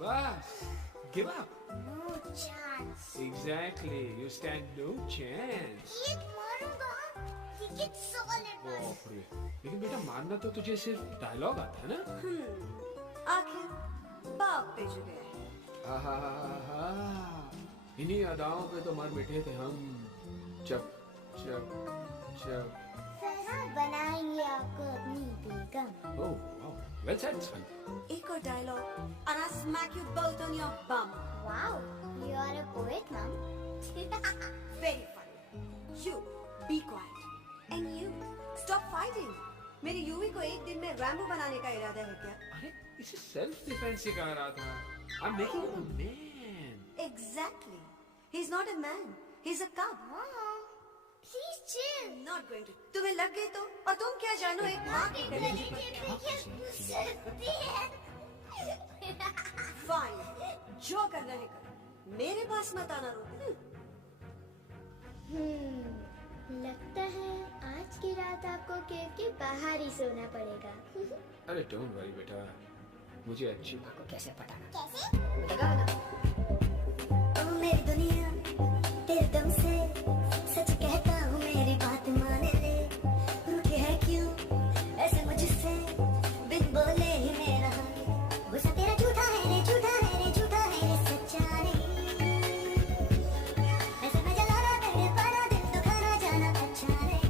बस give up. No chance. Exactly, you stand no chance. एक मारूंगा, he gets solid बस। बाप रे, लेकिन बेटा मानना तो तुझे सिर्फ डायलॉग आता है ना। आखिर बाप पे जो गया है। आहा, इन्हीं अदाओं पे तो मर मिटे थे हम। चप चप चप। फरहान बनाएंगे आपको अपनी बेगम। ओह वाओ, वेल सेड सन। एक और dialogue and I smack you both on your bum. Wow, you are a poet, mom. Very funny. You be quiet. And you stop fighting. मेरी यूवी को एक दिन में रैम्बो बनाने का इरादा है क्या? अरे इसे सेल्फ डिफेंस सिखा रहा था। I am making him a man. Exactly. He's not a man. He's a cub. Mom, please chill. Not going to. तुम्हें लग गई तो? और तुम क्या जानो एक माँ के गले गले के पीछे गुजरती है। Fine. जो करना है करो। मेरे पास मत आना रो। लगता है आज की रात आपको केव के बाहर ही सोना पड़ेगा। अरे डोंट वरी बेटा, मुझे अच्छी को कैसे पटाना कैसे? बताओ ना। ओ मेरी दुनिया तेरे दम से सच कहता हूँ मेरी बात मान ले। रूठी है क्यों ऐसे मुझसे बिन बोले ही मेरा हाल। गुस्सा तेरा झूठा है रे, झूठा है रे, झूठा है रे, सच्चा नहीं। ऐसे मैं जलाना तेरे पारा दिल दुखाना जाना अच्छा नहीं।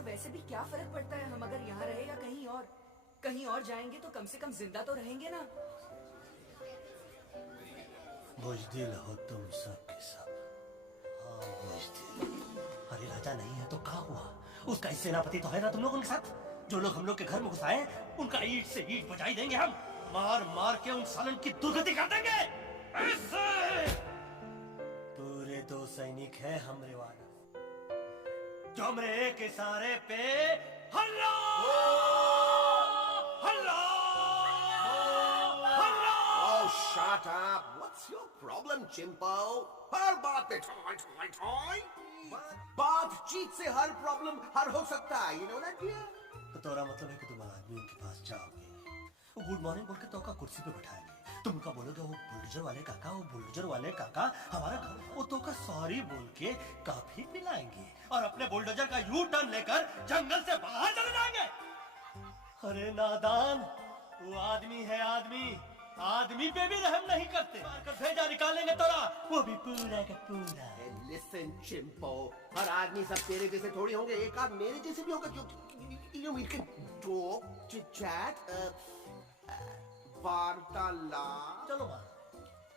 और वैसे भी क्या फर्क पड़ता है हम अगर यहाँ रहे या कहीं और जाएंगे तो कम से कम जिंदा तो रहेंगे ना। बुज़दिल हो तुम सब के सब। हाँ बुज़दिल। अरे राजा नहीं है तो क्या हुआ? उसका एक सेनापति तो है ना तुम लोगों के साथ। जो लोग हम लोग के घर में घुसाए उनका ईंट से ईंट बजाई देंगे हम। मार मार के उन सालन की दुर्गति कर देंगे ऐसे। पूरे 2 सैनिक है हमरे वाला जो हमरे एक इशारे पे हल्ला हल्ला हल्ला। Oh, shut up! What's your problem, Chimpo? हर बात पे ठोय ठोय ठोय। बातचीत से हर प्रॉब्लम हल हो सकता है, you know that dear? तो तोरा मतलब है कि तुम आदमी के पास जाओगे, वो गुड मॉर्निंग बोल के तो का कुर्सी पे बैठाएंगे, तुम उनका बोलोगे वो बुलडोजर वाले काका हमारा घर, वो तो का सॉरी बोल के काफी पिलाएंगे और अपने बुलडोजर का यू टर्न लेकर जंगल से बाहर चले जाएंगे। अरे नादान, वो आदमी है आदमी पे भी रहम नहीं करते। मारकर भेजा निकालेंगे तोरा, वो भी पूरा का पूरा। Hey, listen, Chimpo. हर आदमी सब तेरे जैसे थोड़ी होंगे, एक आध मेरे जैसे भी होगा जो we can talk, chit chat, वार्तालाप। चलो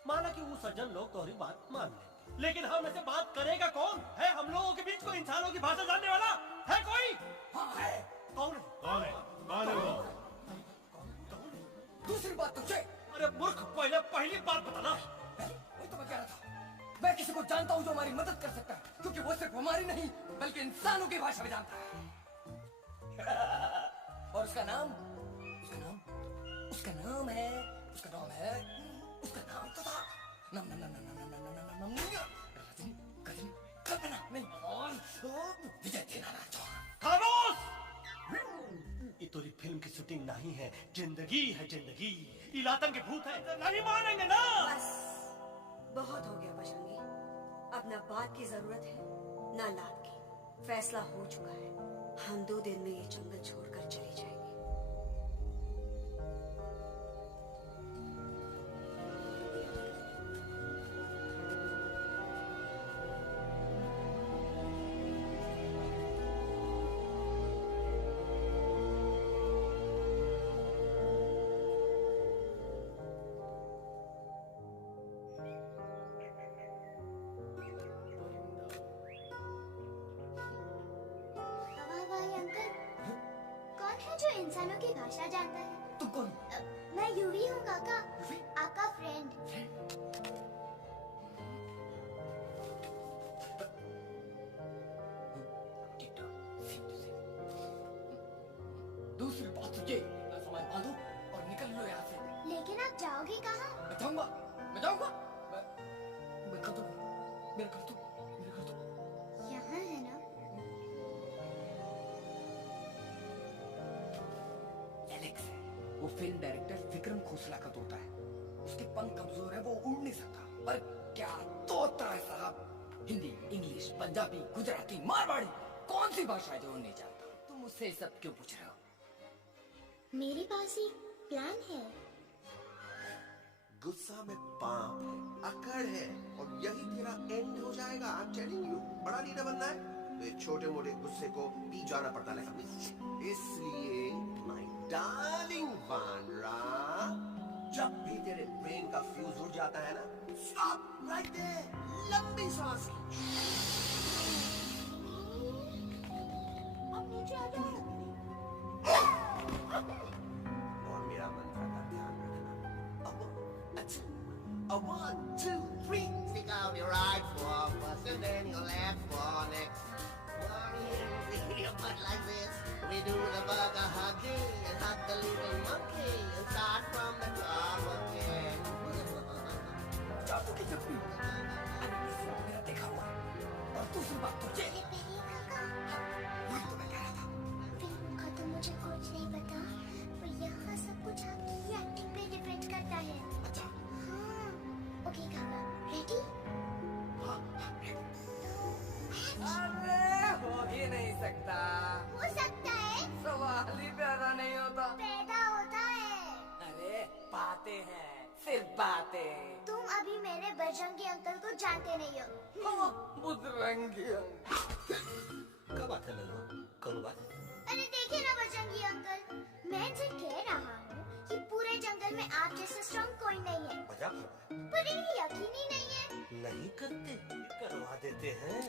माना कि वो सज्जन लोग तुम्हारी बात मान लेंगे, लेकिन हम ऐसे बात करेगा कौन? है हम लोगों के बीच कोई इंसानों की भाषा जानने वाला है कोई? हाँ है। कौन है वो? दूसरी बात तुझे। अरे मूर्ख, पहली बात बताना। वही तो मैं कह रहा था, मैं किसी को जानता हूँ जो हमारी मदद कर सकता है, क्योंकि वो सिर्फ हमारी नहीं बल्कि इंसानों की भाषा में जानता है। और उसका नाम तो था कल्पना नहीं, विजय देनारायण चौहान। खामोश! ये तोरी फिल्म की शूटिंग नहीं है, जिंदगी है जिंदगी। इलातन के भूत है, नहीं मानेंगे ना। बस बहुत हो गया बजरंगी, अब ना बात की जरूरत है ना लात की। फैसला हो चुका है, हम 2 दिन में ये जंगल छोड़कर चले जाएंगे। जो इंसानों की भाषा जानता है। तुम कौन? मैं यूवी हूँ काका, आपका फ्रेंड। दूसरी बात तुझे, सामान बांधो और निकल लो यहाँ से। लेकिन आप जाओगे कहाँ? मैं जाऊंगा। मैं कर दूँ, मेरे कर दूँ। यहाँ है ना? एलेक्स है, वो फिल्म डायरेक्टर विक्रम खोसला का तोता है। उसके पंख कमजोर है, वो उड़ नहीं सकता, पर क्या तोता है साहब। हिंदी, इंग्लिश, पंजाबी, गुजराती, मारवाड़ी, कौन सी भाषा है जो वो नहीं जानता? तुम मुझसे सब क्यों पूछ रहे हो? मेरे पास एक प्लान है। गुस्सा में पाप है, अकड़ है, और यही तेरा एंड हो जाएगा। I'm telling you, बड़ा लीडर बनना है तो ये छोटे मोटे गुस्से को पी जाना पड़ता है। इसलिए my darling वानरा, जब भी तेरे ब्रेन का फ्यूज उड़ जाता है ना, stop right there, लंबी सांस खींच। अब नीचे आ जाओ और मेरा मंत्र का ध्यान रखना। A 1, 2, 3. Stick out your right foot first and then your left foot next. Worry your butt like this. We do the burger hugging and hug the little monkey and start from the top again. चाकू की चप्पी। मेरा देखा हुआ है। और दूसरी बात तुझे। वही तो मैं कह रहा था। फिल्म का तो मुझे कुछ नहीं पता, पर यहाँ सब कुछ आपकी एक्टिंग पे डिपेंड करता है। अच्छा। हाँ, ओके काका, रेडी? हाँ, अरे हो ही नहीं सकता। हो सकता है। सवाल ही पैदा नहीं होता। पैदा होता है। अरे बातें हैं, सिर्फ बातें। तुम अभी मेरे बजरंगी अंकल को जानते नहीं हो। हाँ, बुजरंगी। क्या बात है लल्लू? कौन बात? मजाक हो रहा पर ये यकीनी नहीं है। है। नहीं करते, करवा देते हैं।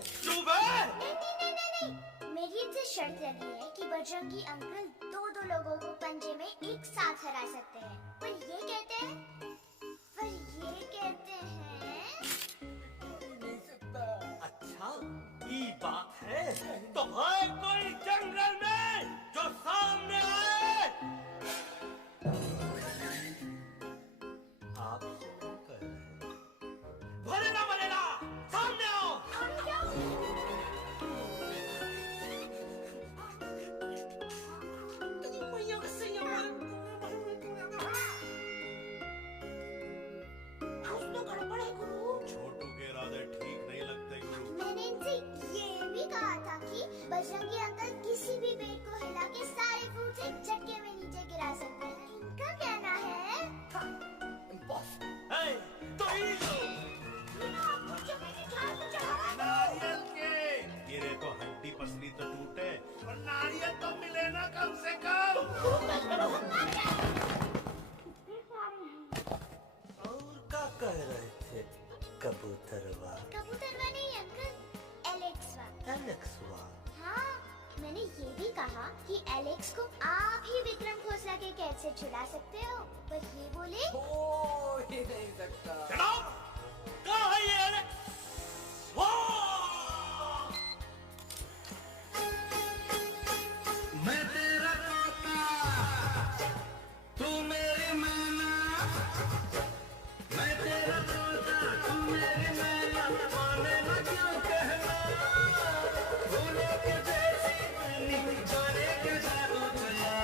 नहीं, मेरी इनसे शर्त लगी है कि बजरंगी अंकल दो लोगों को पंजे में एक साथ हरा सकते हैं। पर ये कहते हैं नहीं सकता। अच्छा, ये बात है तो है कोई जंगल में जो सामने आए। आप कह रहे हैं भरेला मरेला, सामने आओ। छोटू के इरादे ठीक नहीं लगते गुरु। मैंने इनसे ये भी कहा था कि बजरंगी अंकल किसी भी पेड़ को हिला के सारे फ्रूट्स एक झटके में नीचे गिरा सकते हैं। इनका कहना है है, तो ये लो। नारियल के गिरे तो हड्डी पसली तो टूटे, और नारियल तो मिले ना कम से कम। और क्या कह रहे थे कबूतरवा? कबूतरवा नहीं अंकल, एलेक्सवा। एलेक्सवा? हाँ, मैंने ये भी कहा कि एलेक्स को आप ही विक्रम खोसला के कैद से छुड़ा सकते हो। पर ये बोले हो ही नहीं सकता। चलो, कहाँ है ये एलेक्स? मैं तेरा तोता, तू मेरी मैना। मैं तेरा तोता, तू मेरी मैना। माने ना क्यों कहना, फूलों के जैसी मैनी, जाने के जादू चला।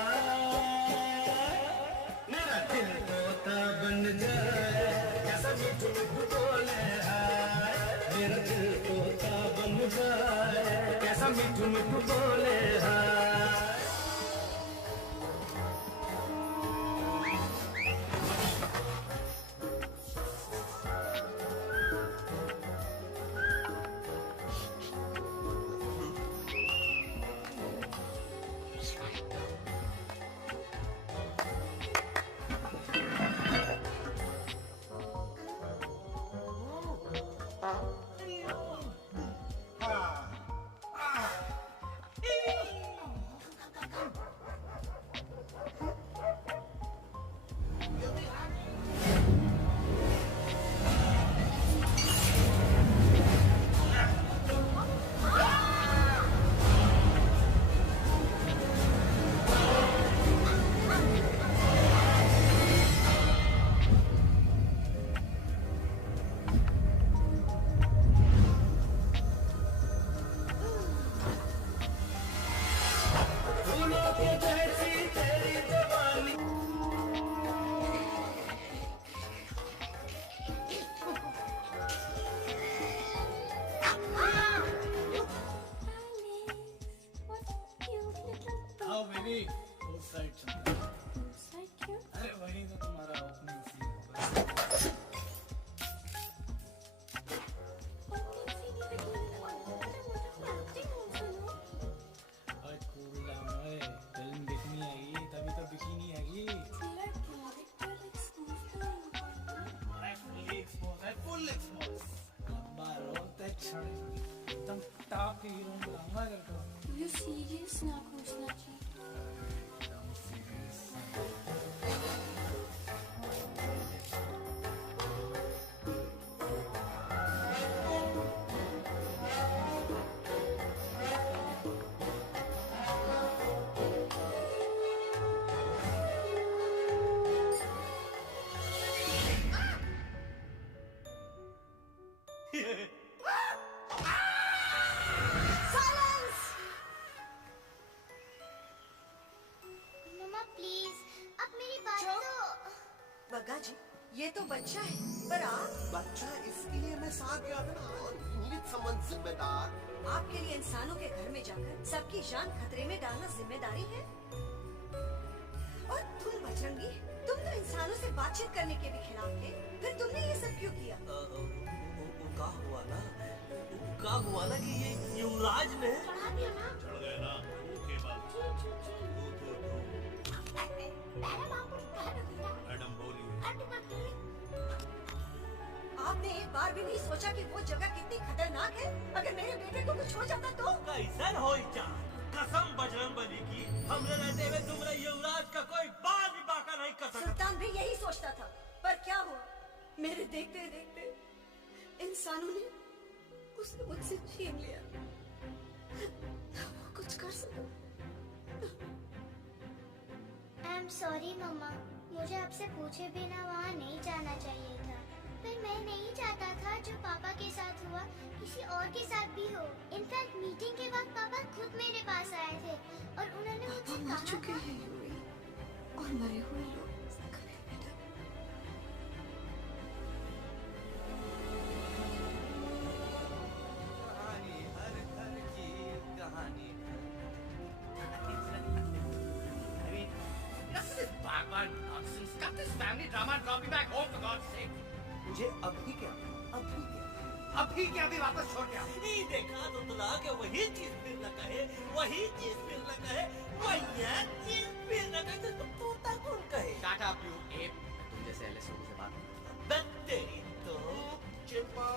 मेरा दिल तोता बन जाए, कैसा मीठू मीठू बोले हाय। मेरा दिल तोता बन जाए, कैसा मीठू मीठू बोले हाय। आओ बेबी, उस साइड चलते हैं। अरे वही तो तुम्हारा ओपनिंग सीन होगा। अरे कूल डाउन ओए, फिल्म देखनी आएगी तभी तो बिकिनी आएगी। फुल एक्सपोज लंबा रोल तक क्षण एकदम टॉप हीरोइन लाऊंगा तेरे को। You serious ना खोजना जी? एकदम सीरियस। मम्मा प्लीज, अब मेरी बात तो। बग्गा जी, ये तो बच्चा है, पर आप बच्चा इसलिए मैं साथ गया था ना, नीड समवन जिम्मेदार। आपके लिए इंसानों के घर में जाकर सबकी जान खतरे में डालना जिम्मेदारी है। और तुम बजरंगी, तुम तो इंसानों से बातचीत करने के भी खिलाफ थे, फिर तुमने ये सब क्यों किया? का हुआ ना कि ये युवराज ने चढ़ गए ना, ओके बात। मैडम बोलिए। बार भी नहीं सोचा कि वो जगह कितनी खतरनाक है? अगर मेरे बेटे को कुछ हो जाता तो? कैसन हो कसम बजरंगबली की, हमरे रहते हुए तुमरे युवराज का कोई बाल भी बाका नहीं कर सकता। सुल्तान भी यही सोचता था, पर क्या हुआ? मेरे देखते देखते इंसानों ने उसने मुझसे छीन लिया। ना वो कुछ कर सका। आई एम सॉरी मम्मा, मुझे आपसे पूछे बिना वहाँ नहीं जाना चाहिए था। पर मैं नहीं चाहता था जो पापा के साथ हुआ किसी और के साथ भी हो। इनफैक्ट मीटिंग के वक्त पापा खुद मेरे पास आए थे और उन्होंने मुझसे मर कहा चुके था हैं यूरी, और मरे हुए लोग कभी बेटा। कहानी हर घर की कहानी। Cut this family drama and drop me back home for God's sake. मुझे अभी क्या अभी क्या भी वापस छोड़ के आओ। नहीं देखा तो तुला के वही चीज फिर न कहे, वही चीज फिर न कहे, वही चीज फिर न कहे, तो तोता कौन कहे? Shut up you ape. तुम जैसे एलिस लोगों से बात नहीं करता। तेरी तो चिंपा।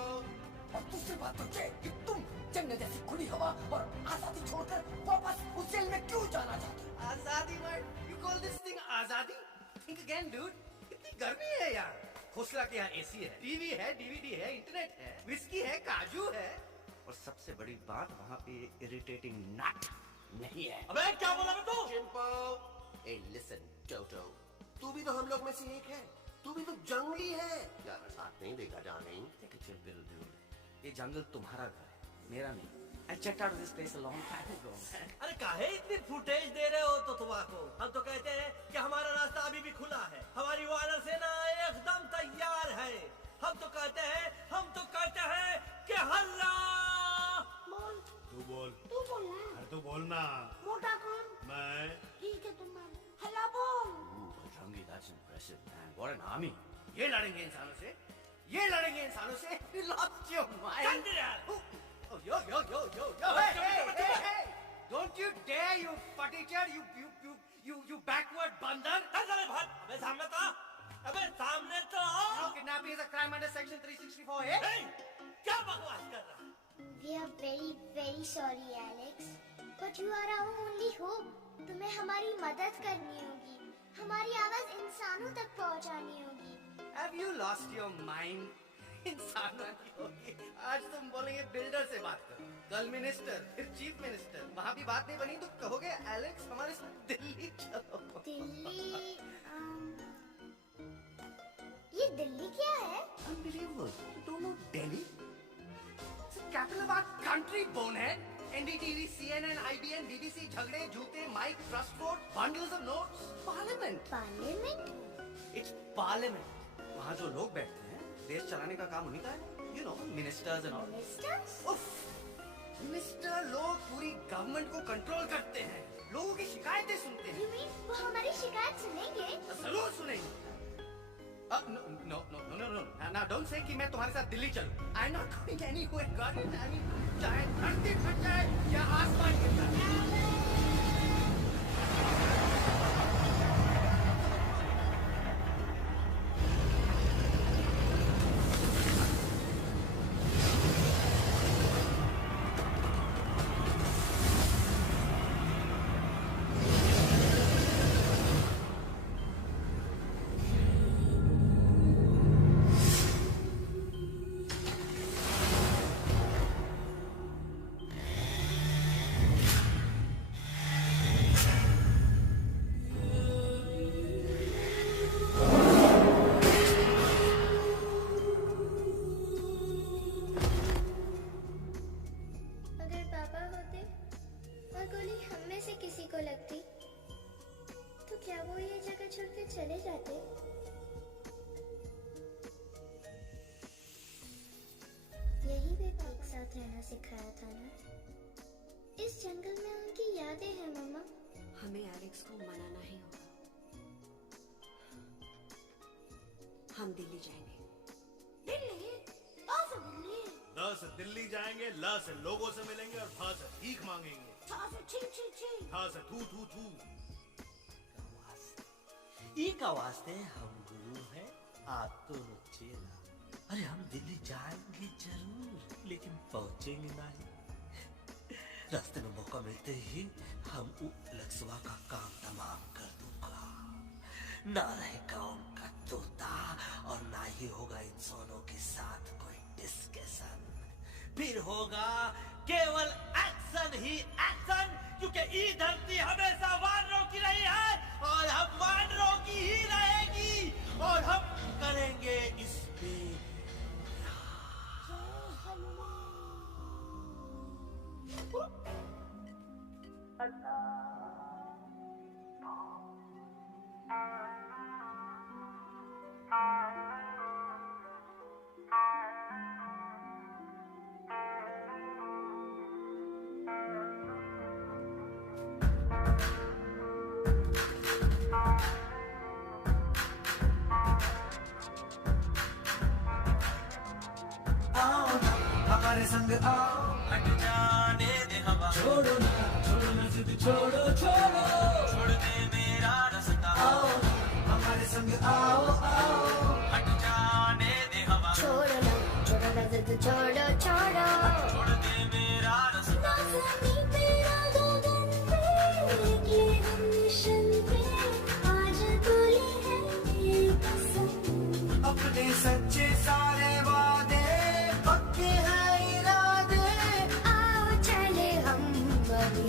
और दूसरी बात तो ये कि तुम जंगल जैसी खुली हवा और आजादी छोड़कर वापस उस जेल में क्यों जाना चाहते हो? आजादी word? You call this thing आजादी? Think again, dude. कितनी गर्मी है यार। खोसला के यहाँ एसी है, टीवी है, डीवीडी है, इंटरनेट है, विस्की है, काजू है, और सबसे बड़ी बात वहाँ पे इरिटेटिंग नट नहीं है। अबे क्या बोला मैं तू? चिंपा, ए लिसन टोटो, तू भी तो हम लोग में से एक है। तू भी तो जंगली है। यार साथ नहीं देगा जाने। Take a chill pill, dude. ये जंगल तुम्हारा घर है, मेरा नहीं। I checked out of this place a long time ago. अरे काहे इतनी फुटेज दे रहे हो तो तुम्हारा? हम तो कहते हैं कि हमारा रास्ता अभी भी खुला है, हमारी वानर सेना एकदम तैयार है। हम तो कहते हैं कि हल्ला। तू बोल बोलना अरे तू बोलना। मोटा कौन? मैं ठीक है तुम हल्ला बोल। Bajrangi, that's impressive, man. What an army. ये लड़ेंगे इंसानों से, ये लड़ेंगे इंसानों से। You lost your mind. Oh, yo. Hey. Don't you dare, you furniture, you backward बंदर. अबे सामने तो No, kidnapping is a crime under section 364A. क्या बकवास कर रहा? We are very very sorry Alex, but you are our only hope. तुम्हें हमारी मदद करनी होगी, हमारी आवाज इंसानों तक पहुंचानी होगी। Have you lost your mind? इंसानों की होगी। आज तुम बोलेंगे बिल्डर से बात करो, कल मिनिस्टर, फिर चीफ मिनिस्टर। वहाँ भी बात नहीं बनी तो कहोगे एलेक्स हमारे साथ दिल्ली चलो। दिल्ली ये दिल्ली क्या है? Unbelievable. You don't know Delhi? It's the capital of our country, bonehead. NDTV, CNN, IBN, BBC, झगड़े, जूते, mike, trust vote, bundles of notes. Parliament. Parliament? It's parliament. वहाँ जो लोग बैठते हैं, देश चलाने का काम उन्हीं का है। You know, ministers and all. Ministers? उफ, मिनिस्टर लोग पूरी गवर्नमेंट को कंट्रोल करते हैं, लोगों की शिकायतें सुनते हैं। You mean वो हमारी शिकायत सुनेंगे? जरूर सुनेंगे। No. Now don't say कि मैं तुम्हारे साथ दिल्ली चलूं। I'm not going anywhere. God, I mean, चाहे धरती फट जाए या आसमान गिर जाए। चले जाते। यही वे एक साथ रहना सिखाया था ना। इस जंगल में उनकी यादें हैं मम्मा। हमें एलेक्स को मनाना ही होगा। हम दिल्ली जाएंगे। दिल्ली? ल से दिल्ली जाएंगे, ल से लोगों से मिलेंगे और भ से भीख मांगेंगे, ठ से थू थू थू। ई का वास्ते हम गुरु हैं, आप तो चेला। अरे हम दिल्ली जाएंगे जरूर, लेकिन पहुंचेंगे नहीं। रास्ते में मौका मिलते ही हम लक्ष्वा का काम तमाम कर दूंगा। ना रहेगा उनका तोता और ना ही होगा इंसानों के साथ कोई डिस्कशन। फिर होगा केवल एक्शन ही एक्शन, क्योंकि ये धरती हमेशा वानरों की रही है और हम वानरों की ही रहेगी, और हम करेंगे इस पे हमारे संग आओ, हट जाने दे हवा, छोड़ो ना जिद, छोड़ो छोड़ दे मेरा रास्ता। आओ हमारे संग आओ, हट जाने दे हवा, छोड़ो ना जिद, छोड़ो छोड़ दे मेरा रास्ता। अपने सच्चे सारे वादे पक्के हैं इरादे, आओ चले हम वही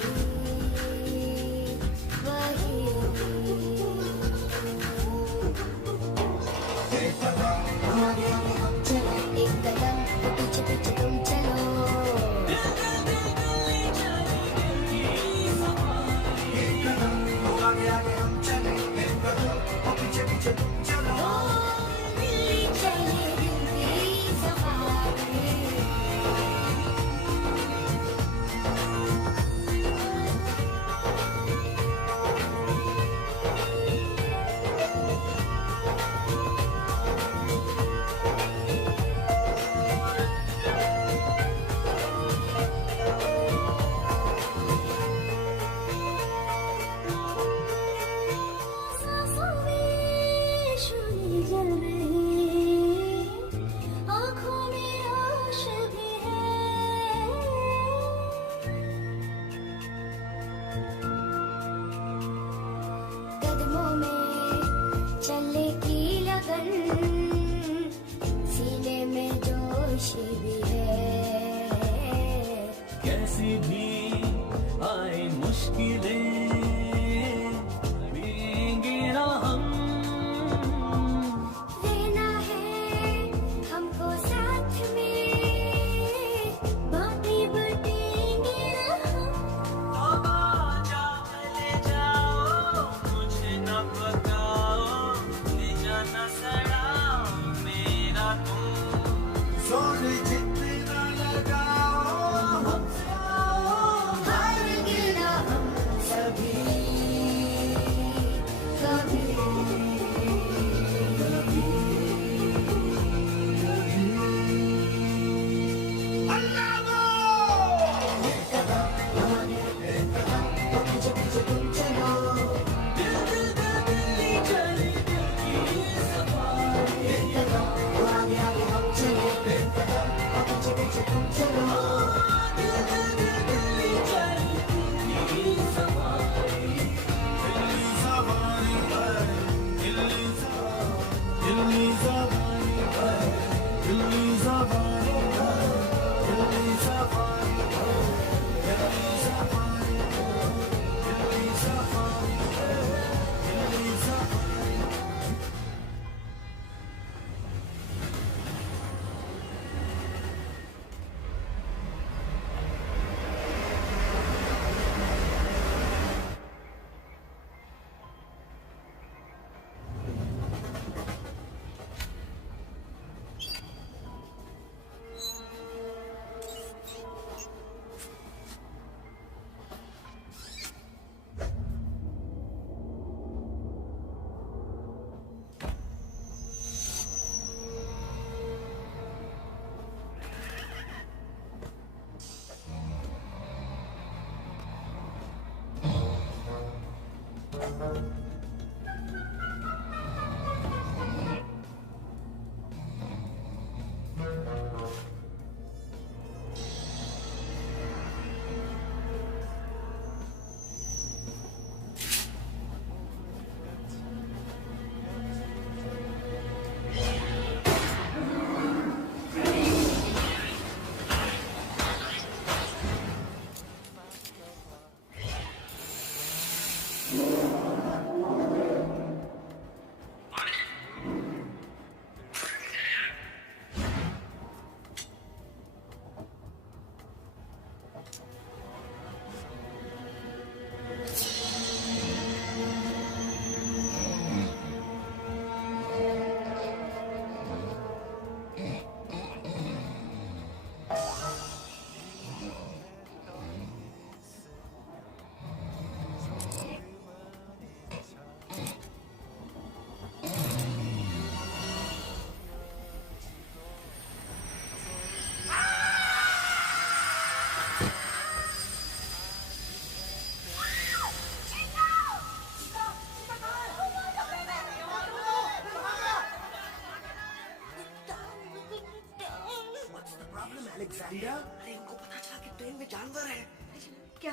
एक कदम आगे हम चले, एक कदम पीछे पीछे तुम चलो। एक कदम आगे हम चले, एक कदम पीछे पीछे तुम चलो। दिल्ली चले दिल की सफारी, सांसों में शूली जल रही, आँखों में होश भी है। कदमों में चले की लगन, सीने में जोश भी है। कैसी भी आए मुश्किलें भीगेंगे ना हम, रहना है हमको साथ में, बातें बटेंगे ना हम। ले जाओ मुझे न पकाओ, ले जाना सड़ाओ मेरा तुम, जोर जितना लगाओ हमसे आओ, हारेंगे ना हम सभी कभी। पीछे पीछे तुम चलो, दिल्ली चली दिल की सफारी। एक कदम आगे हम चले, पीछे पीछे तुम चलो। दिल्ली चली दिल की सफारी, दिल्ली सफारी पर, दिल्ली सफारी, दिल्ली सफारी पर, दिल्ली सफारी पर, दिल्ली सफारी पर, दिल्ली सफारी पर, दिल्ली सफारी पर, दिल्ली सफारी।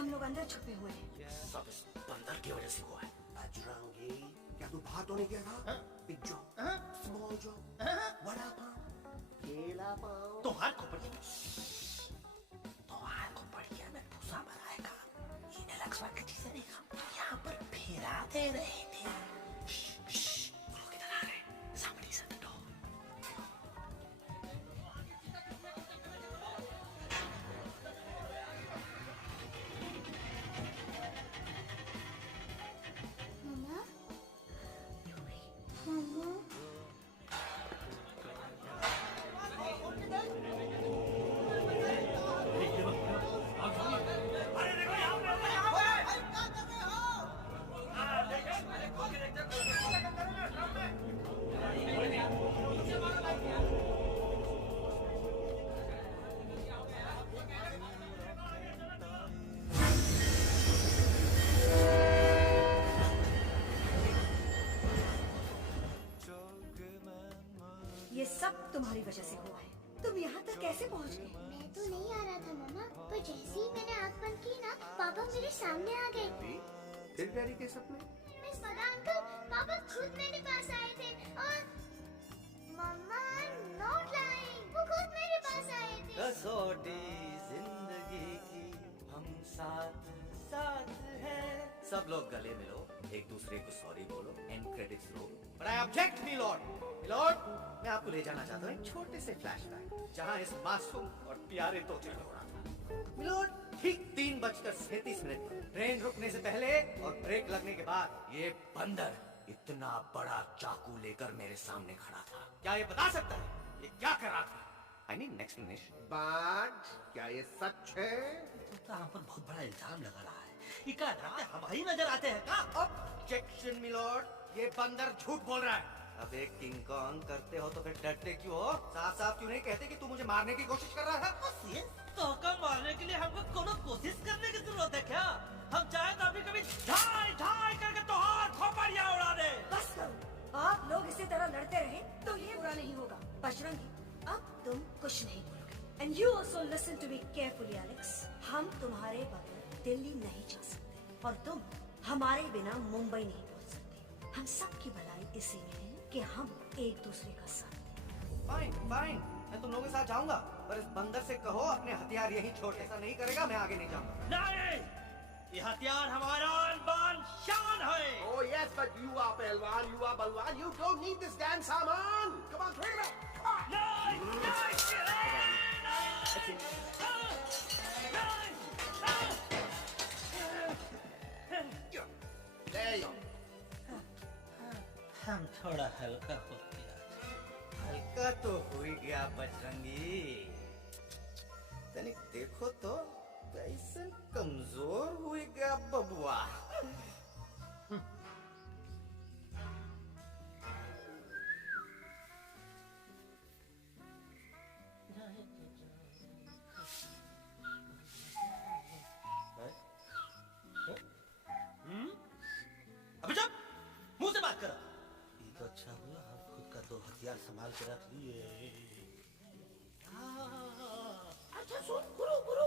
हम लोग अंदर छुपे हुए हैं। सब इस बंदर की वजह से हुआ है। बजरंगी, क्या तू बाहर तो नहीं गया था? बिग जॉब, स्मॉल जॉब, बड़ा पाव, केला पाव। तुम्हार खोपड़िया में भूसा भराएगा। इन्हें लक्ष्मण की चीजें नहीं, हम यहाँ पर फेरा दे रहे थे। वो लोग इधर आ रहे हैं, सामने से तो। मम्मा, मम्मा, ये सब तुम्हारी वजह से हुआ है। तुम यहाँ तक कैसे पहुँच गए? मैं तो नहीं आ रहा था मम्मा, पर जैसे ही मैंने आँख बंद की ना, पापा मेरे सामने आ गए। तेरे डैडी के सपने? मिस मदा अंकल, पापा खुद मेरे पास आए थे और मम्मा नॉट लाइंग, वो खुद मेरे पास आए थे। कसौटी जिंदगी की हम साथ साथ हैं। सब लोग गले मिलो, एक दूसरे को सॉरी बोलो, and credits low. But I object, milord. Milord, मैं आपको ले जाना चाहता हूँ एक छोटे से फ्लैशबैक, जहाँ इस मासूम और प्यारे तोते का हो रहा था। मिलोड, ठीक 3:37 पर ट्रेन रुकने से पहले और ब्रेक लगने के बाद ये बंदर इतना बड़ा चाकू लेकर मेरे सामने खड़ा था। क्या ये बता सकता है ये क्या कर रहा था? I need an explanation. बाज, क्या ये सच है? तो हम पर बहुत बड़ा इल्जाम लगा रहा है। ये क्या हम ही नजर आते हैं का? Objection, मिलोड, ये बंदर झूठ बोल रहा है। अब एक किंग कॉन्ग करते हो तो फिर डरते क्यों हो? साफ साफ क्यों नहीं कहते कि तू मुझे मारने की कोशिश कर रहा था? तोका मारने के लिए हमको कोनो कोशिश करने की जरूरत है क्या? हम चाहे तो अभी कभी ढाई ढाई करके तोहार खोपड़िया उड़ा दे। बस करो, आप लोग इसी तरह लड़ते रहे तो ये बुरा नहीं होगा। बजरंगी, अब तुम कुछ नहीं बोलोगे। And you also listen to me carefully, Alex. हम तुम्हारे बगैर दिल्ली नहीं जा सकते और तुम हमारे बिना मुंबई नहीं पहुंच सकते। हम सबकी भलाई इसी में है कि हम एक दूसरे का साथ दें। फाइन फाइन, मैं तुम लोगों के साथ जाऊंगा, पर इस बंदर से कहो अपने हथियार यहीं छोड़। ऐसा नहीं करेगा मैं आगे नहीं जाऊंगा। नहीं, ये हथियार हमारा आन-बान शान है। Oh yes, but you are पहलवान, you are बलवान, you don't need this damn सामान. Come on, bring it up. There you go. हम थोड़ा हल्का हो गया। हल्का तो हो ही गया बजरंगी। तनिक देखो तो कैसे कमजोर हुई गया बबुआ। अभी चुप, मुंह से बात करो। ये तो अच्छा हुआ हम खुद का दो हथियार संभाल के रख लिए। अच्छा सुन गुरु गुरु,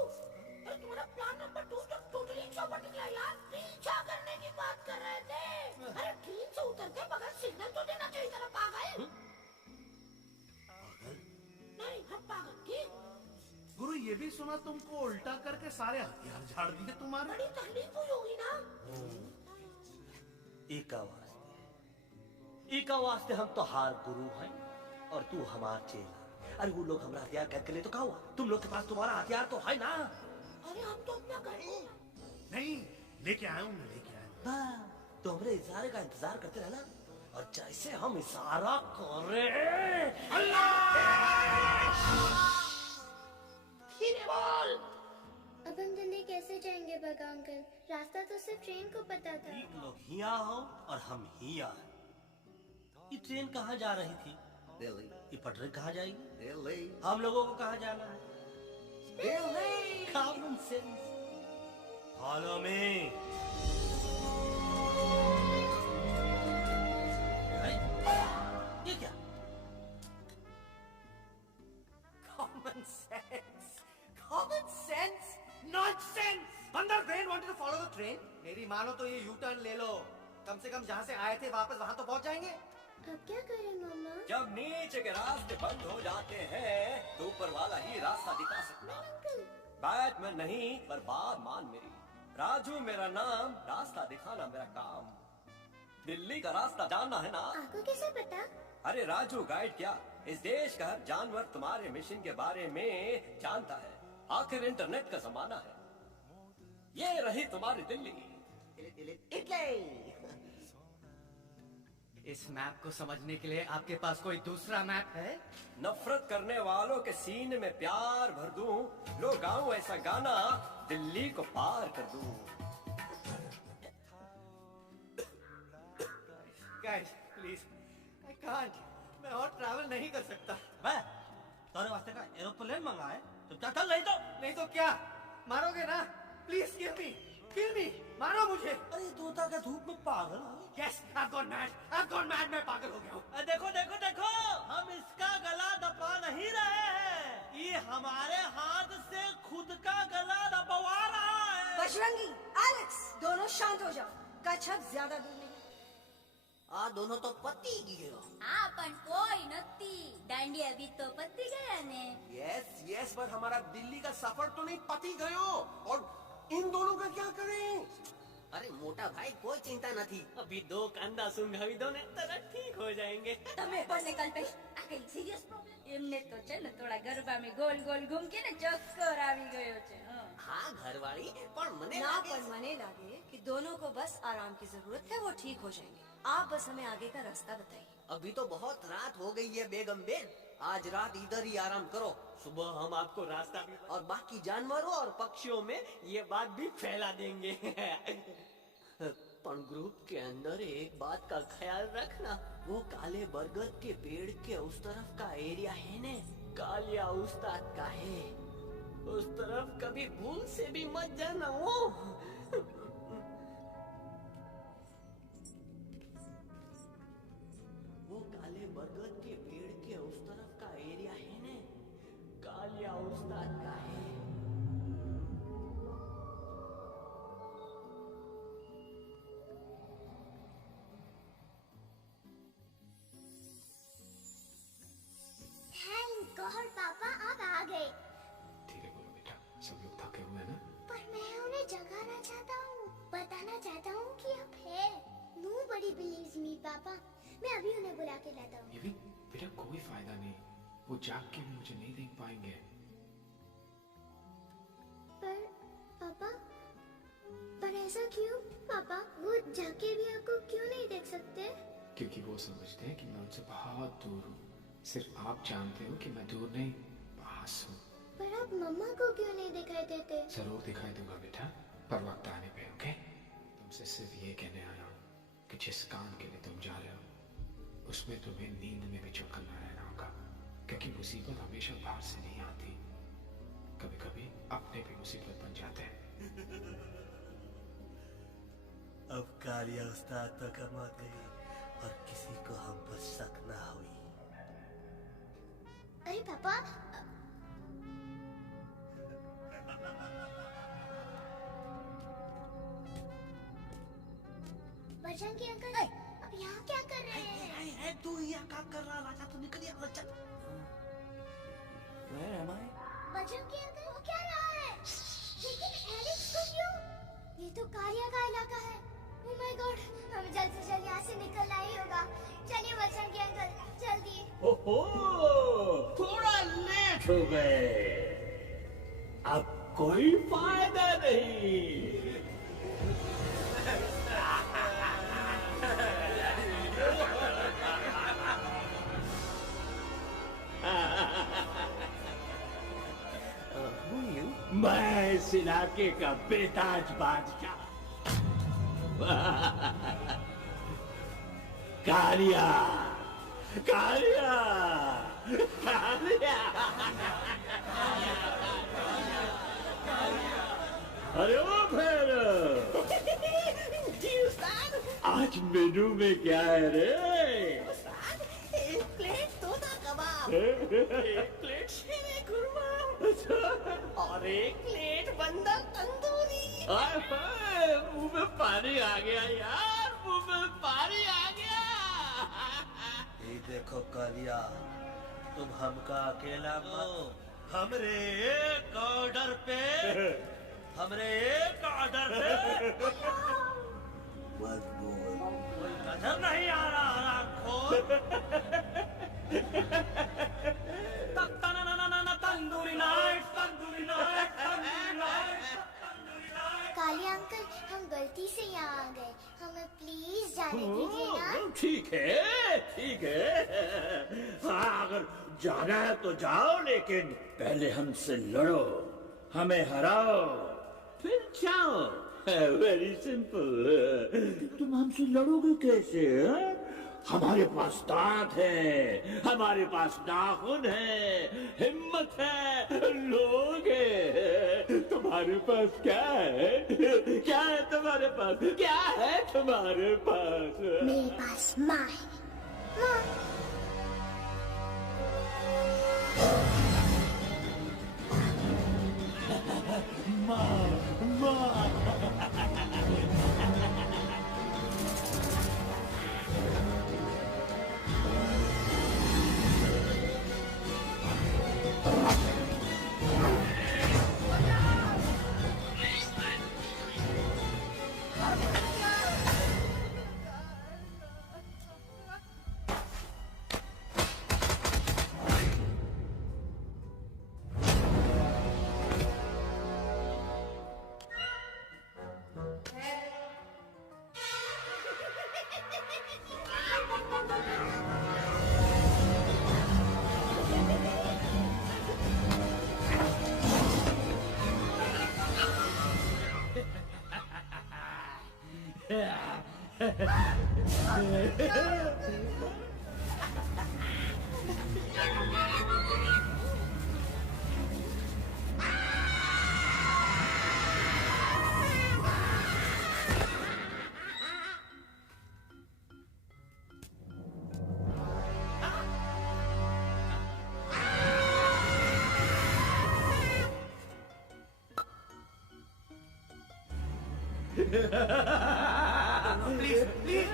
अरे तुम्हारा प्लान नंबर 2 तो टोटली चौपट गया यार। पीछा करने की बात कर रहे थे। अरे ट्रेन से उतर के बगैर सिग्नल तो देना चाहिए था ना पागल। नहीं हम पागल ठीक। गुरु ये भी सुना तुमको उल्टा करके सारे हथियार झाड़ दिए तुम्हारे। बड़ी तकलीफ हुई होगी ना। इका वास्ते हम तो हार गुरु हैं और तू हमार चेला। अरे वो लोग हमारा हथियार कैद कर ले तो क्या हुआ? तुम लोग के पास तुम्हारा हथियार तो है ना। अरे हम तो अपना घर नहीं लेके आया हूँ, लेके आया हूँ। तो हमरे इशारे का इंतजार करते रहना और जैसे हम इशारा करें धीरे बोल। अब हम दिल्ली कैसे जाएंगे बगा अंकल? रास्ता तो सिर्फ ट्रेन को पता था। ठीक लोग हिया हो और हम हिया। ये ट्रेन कहाँ जा रही थी? दिल्ली। ये पटरी कहाँ जाएगी? दिल्ली। हम लोगों को कहाँ जाना है? Delhi. Common sense. Follow me. ये क्या? Common sense, common sense, nonsense. बंदर ब्रेन मेरी मानो तो ये यू टर्न ले लो, कम से कम जहाँ से आए थे वापस वहाँ तो पहुँच जाएंगे। अब क्या करें मामा? जब नीचे के रास्ते बंद हो जाते हैं तो ऊपर वाला ही रास्ता दिखा सकता है। बैटमैन नहीं पर बात मान मेरी, राजू मेरा नाम, रास्ता दिखाना मेरा काम। दिल्ली का रास्ता जानना है ना? आपको कैसे पता? अरे राजू गाइड क्या, इस देश का हर जानवर तुम्हारे मिशन के बारे में जानता है। आखिर इंटरनेट का जमाना है। ये रही तुम्हारी दिल्ली। इस मैप को समझने के लिए आपके पास कोई दूसरा मैप है? नफरत करने वालों के सीने में प्यार भर दूं, लो गाऊं ऐसा गाना, दिल्ली को पार कर दूं। Guys, please, I can't. मैं और ट्रैवल नहीं कर सकता। मैं तोरे वास्ते का एरोप्लेन मंगाए, चुपचाप चल नहीं तो क्या मारोगे ना? प्लीज किल मी, मारो मुझे। अरे तोता का धूप में पागल हो गया। Yes, I've gone mad, मैं पागल हो गया हूँ। देखो, हम इसका गला दबा नहीं रहे हैं, ये हमारे हाथ से खुद का गला दबवा रहा है। बजरंगी, एलेक्स, दोनों शांत हो जाओ। कच्छप ज्यादा दूर नहीं। आ दोनों तो पति गयो। हाँ पण कोई नती, दांडिया भी तो पति गया ने। यस पर हमारा दिल्ली का सफर तो नहीं पति गयो, और इन दोनों का क्या करें? अरे मोटा भाई कोई चिंता नहीं, अभी 2 कांदा सुंघावी दो ने तरह ठीक हो जाएंगे। તમે પણ કલ્પેશ આ કઈ સિરિયસ પ્રોબ્લેમ? એમને તો છે ને થોડા ગરબામાં ગોલ ગોલ ઘૂમ કે ને ચક્કર આવી ગયો છે। हाँ घरवाली, पर मने ना लागे पर मने लागे कि दोनों को बस आराम की जरूरत है, वो ठीक हो जाएंगे। आप बस हमें आगे का रास्ता बताइए। अभी तो बहुत रात हो गई है बेगम बेन, आज रात इधर ही आराम करो, सुबह हम आपको रास्ता भी और बाकी जानवरों और पक्षियों में ये बात भी फैला देंगे। पर ग्रुप के अंदर एक बात का ख्याल रखना, वो काले बरगद के पेड़ के उस तरफ का एरिया है ने, कालिया उस्ताद का है, उस तरफ कभी भूल से भी मत जाना। वो काले बरगद के पेड़ के उस तरफ का एरिया है ने, कालिया उस्ताद का है। थैंक गॉड पापा आप आ गए। धीरे बोलो बेटा, सब लोग थके हुए हैं ना? पर मैं उन्हें जगाना चाहता हूँ, बताना चाहता हूँ कि आप है। Nobody believes me पापा, मैं अभी उन्हें बुला के लाता हूँ। ये भी बेटा कोई फायदा नहीं, वो जाग के भी मुझे नहीं देख पाएंगे। पर ऐसा क्यों पापा? वो जाके भी आपको क्यों नहीं देख सकते? क्योंकि वो समझते हैं कि मैं उनसे बहुत दूर हूँ। सिर्फ आप जानते हो कि मैं दूर नहीं, पास हूँ। पर आप मम्मा को क्यों नहीं दिखाई देते? जरूर दिखाई दूंगा बेटा, पर वक्त आने पे। ओके? तुमसे सिर्फ ये कहने आया हूँ कि जिस काम के लिए तुम जा रहे हो उसमें तुम्हें नींद में भी चौकन्ना रहना होगा, क्योंकि मुसीबत हमेशा बाहर से नहीं आती, कभी कभी अपने भी मुसीबत बन जाते हैं। अब कालिया उस्ताद तो कमा गई और किसी को हम पर शक ना हुई। अरे पापा, बजरंगी अंकल अब यहाँ क्या कर रहे हैं? तू यहाँ क्या कर रहा? राजा तू निकल यहाँ, चल। Where am I? Bajrangi uncle वो क्या रहा है? लेकिन एलेक्स को क्यों? ये तो कालिया का इलाका है। ओह माय गॉड, हमें जल्द से जल्द यहाँ से निकलना ही होगा। चलिए बजरंगी अंकल, जल्दी। ओहो, थोड़ा लेट हो गए, अब कोई फायदा नहीं। मैं इस इलाके का बेताज बादशाह कालिया, कालिया, कालिया। अरे ओ फिर जी उस्ताद, आज मेनू में क्या है रे? उस्ताद, एक प्लेट तोता कबाब, एक प्लेट शेरे खुरमा और एक प्लेट बंदर तंदूरी। हाय हाय, मुंह में पानी आ गया यार, मुंह में पानी आ गया। ये देखो कालिया, तुम हमका अकेला मत, हमरे एक ऑर्डर पे मत बोल। कोई नजर नहीं आ रहा खोल। Tandoori night, tandoori night, tandoori night. Kaliya uncle, हम गलती से यहाँ आ गए, हमें प्लीज जाने दीजिए ना। ठीक है, हाँ अगर जाना है तो जाओ, लेकिन पहले हमसे लड़ो, हमें हराओ, फिर जाओ। Very simple. तुम हमसे लड़ोगे कैसे? हमारे पास दांत है, हमारे पास नाखून है, हिम्मत है, लोग है। तुम्हारे पास क्या है? क्या है तुम्हारे पास? क्या है तुम्हारे पास? मेरे पास माँ है, माँ। Please, please,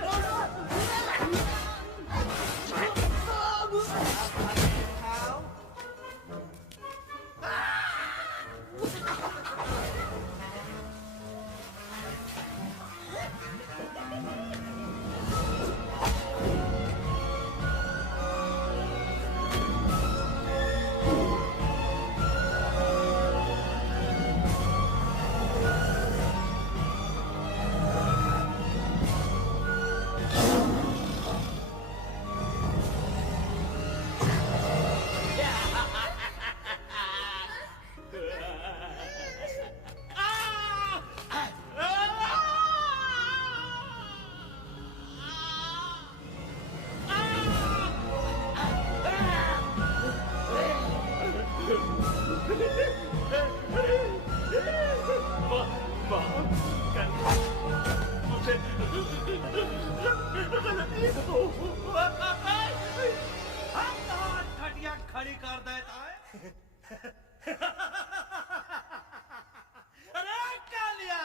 खटिया खड़ी कर देता है। अरे कालिया,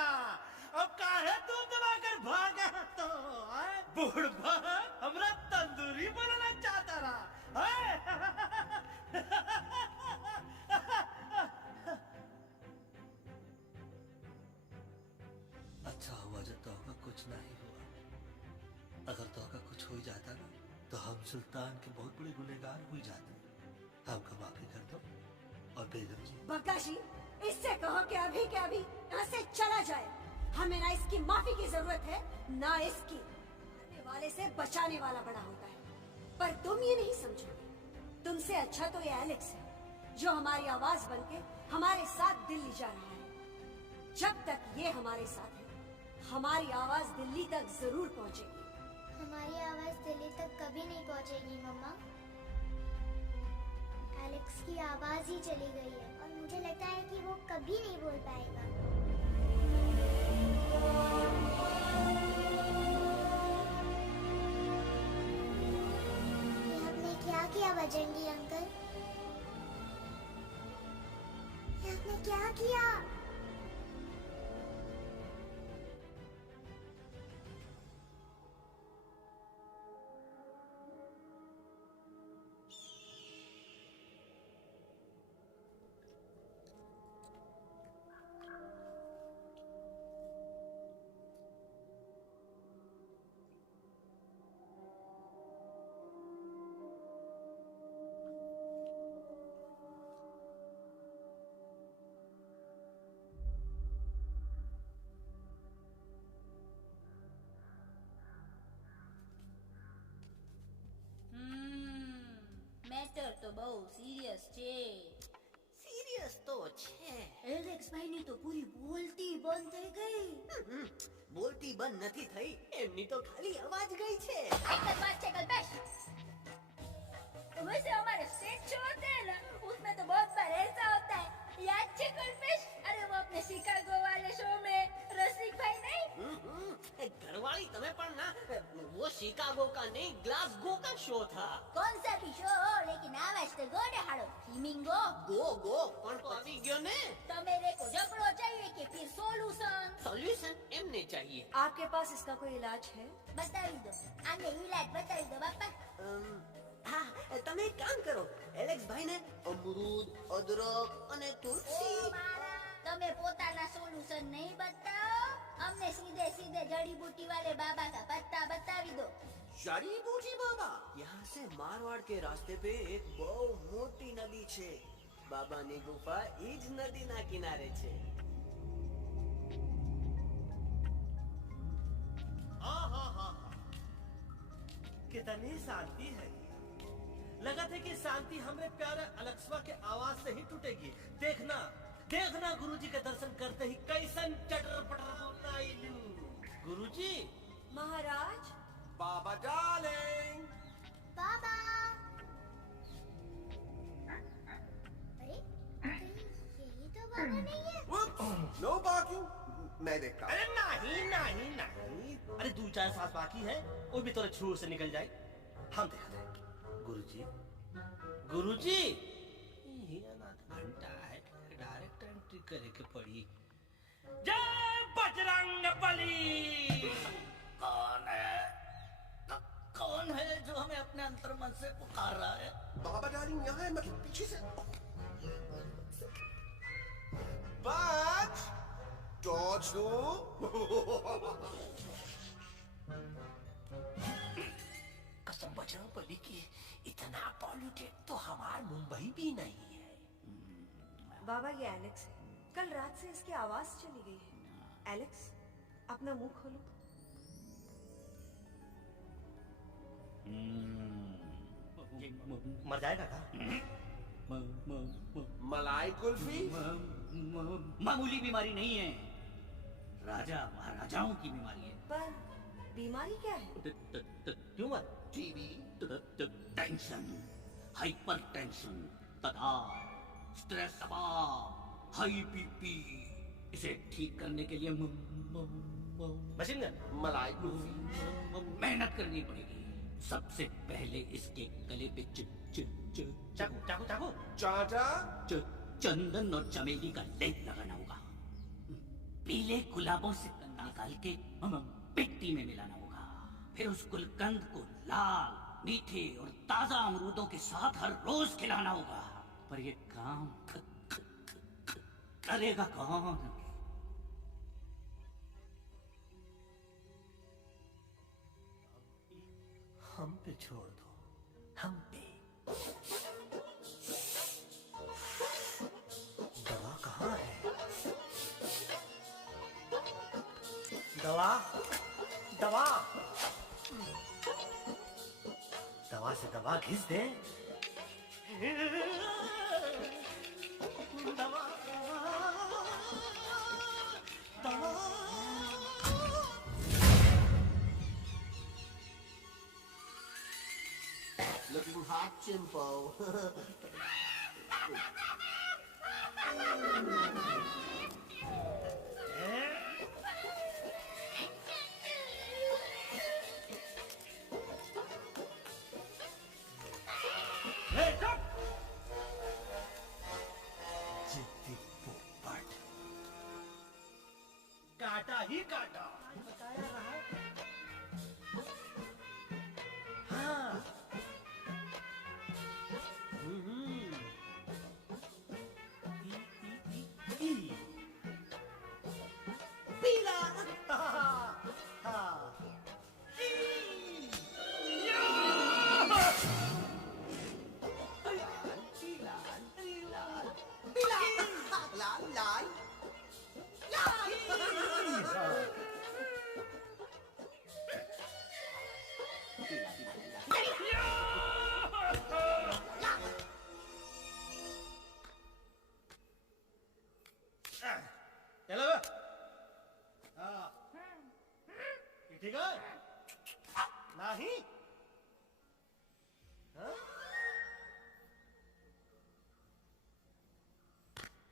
अब काहे तू दबाकर भागा तो? बुढ़बा हमरा तंदूरी बनाना चाहता रहा। अच्छा हुआ जब तोहका कुछ नहीं हुआ। अगर तोहका कुछ हो जाता ना तो हम सुल्तान के बहुत बड़े गुनहगार हुई जाते। हमका माफी कर दो। और बेगम जी, बकाशी, इससे कहो कि अभी के अभी यहाँ से चला जाए। हमें ना इसकी माफी की जरूरत है, ना इसकी। मरने वाले से बचाने वाला बड़ा होता है। पर तुम ये नहीं समझोगे। तुमसे अच्छा तो ये एलेक्स है, जो हमारी आवाज बनके हमारे साथ दिल्ली जा रहा है। जब तक ये हमारे साथ है, हमारी आवाज दिल्ली तक जरूर पहुंचेगी। हमारी आवाज दिल्ली तक कभी नहीं पहुंचेगी मम्मा। एलेक्स की आवाज ही चली गई है और मुझे लगता है कि वो कभी नहीं बोल पाएगा। ये आपने क्या किया बजरंगी अंकल? ये आपने क्या किया? મેટર તો બહુ સિરિયસ છે. सीरियस तो छे. એલેક્સ ભાઈ ની તો પૂરી બોલતી બંધ થઈ ગઈ. बोलती बंद नहीं थई, एमनी तो खाली आवाज गई छे. एक बात है कल्पेश, वैसे हमारे स्टेज शो होते हैं ना, उसमें तो बहुत बार ऐसा होता है. याद है कल्पेश? अरे वो अपने शिकागो वाले शो में रसिक भाई नहीं? घरवाली तुम्हें पर ना, वो शिकागो का नहीं ग्लासगो का शो था. कौन सा भी शो हो, लेकिन आवाज तो गोडे हाड़ो. फ्लेमिंगो गो गो पण तो अभी गयो ने. तो मेरे को जबड़ो चाहिए कि फिर सोल्यूशन? सॉल्यूशन एमने चाहिए. आपके पास इसका कोई इलाज है? बतावी दो, आने इलाज बतावी दो बापा. हाँ, તમે એક કામ કરો, એલેક્સ ભાઈ ને અમરૂદ, અદરક અને તુલસી. તમે પોતાના સોલ્यूशन नहीं बताओ, हमने सीधे सीधे जड़ी बूटी वाले बाबा का पत्ता बतावी दो. जड़ी बूटी बाबा? यहाँ से मारवाड़ के रास्ते पे एक बहु मोटी नदी छे. बाबा ની ગુફા ઈ જ નદી ના કિનારે છે. कितनी शांति है. लगा था कि शांति हमरे प्यारे अलेक्सवा के आवाज से ही टूटेगी. देखना देखना गुरुजी के दर्शन करते ही कैसन चटर पटर होता है. गुरुजी. महाराज. बाबा डार्लिंग. बाबा. अरे यही तो बाबा नहीं है. No barking. मैं देखता हूँ. अरे नहीं नहीं नहीं, अरे 2-4 सांस बाकी है, वो भी तोरे छू से निकल जाए. हम देखते हैं. गुरुजी गुरुजी, ये ना घंटा है, डायरेक्ट एंट्री करे के पड़ी. जय बजरंग बली. कौन है जो हमें अपने अंतर्मन से पुकार रहा है? बाबा डार्लिंग यहाँ है, मतलब पीछे से. बच टॉर्च दो. कसम बजरंग बली की, इतना पॉल्यूटेड तो हमार मुंबई भी नहीं है. बाबा ये एलेक्स है. कल रात से इसकी आवाज चली गई है. एलेक्स, अपना मुंह खोलो. मर जाएगा का? मलाई कुल्फी मामूली बीमारी नहीं है, राजा महाराजाओं की बीमारी है. पर बीमारी क्या है? Tumour, TB, tension, hyper tension, तनाव, स्ट्रेस, दबाव, हाई बीपी. इसे ठीक करने के लिए मशीन गन, मलाई कुल्फी. मेहनत करनी पड़ेगी. सबसे पहले इसके गले पे चाकू चाकू चाकू चाटा, चंदन और चमेली का लेप लगाना होगा. पीले गुलाबों से निकाल के मिट्टी में मिलाना होगा. फिर उस गुलकंद को लाल, मीठे और ताजा अमरूदों के साथ हर रोज खिलाना होगा. पर ये काम करेगा कौन? हम पे छोड़ दो, हम पे. दवा कहाँ है? दवा दवा दवा से दवा घिस दे. दवा दवा. looking hot, Chimpo. काटा ही काटा. बताया रहा. हाँ. पीला. ठीक है नहीं हाँ?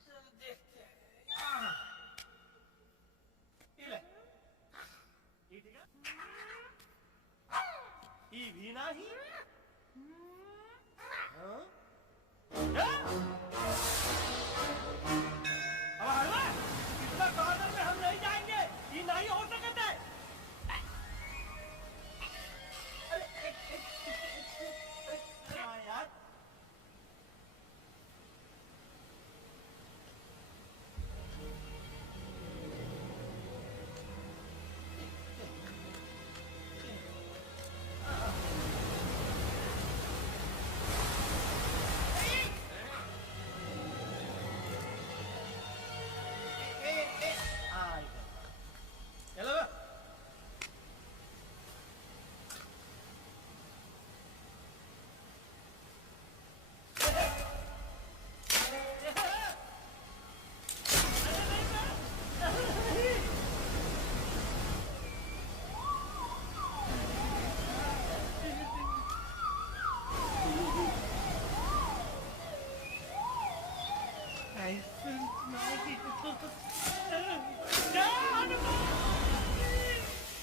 चल देखते हैं ये ले ये ठीक है ये भी नहीं हाँ? अब हलवा इतना कॉर्नर में हम नहीं जाएंगे ये नहीं हो सकता है यार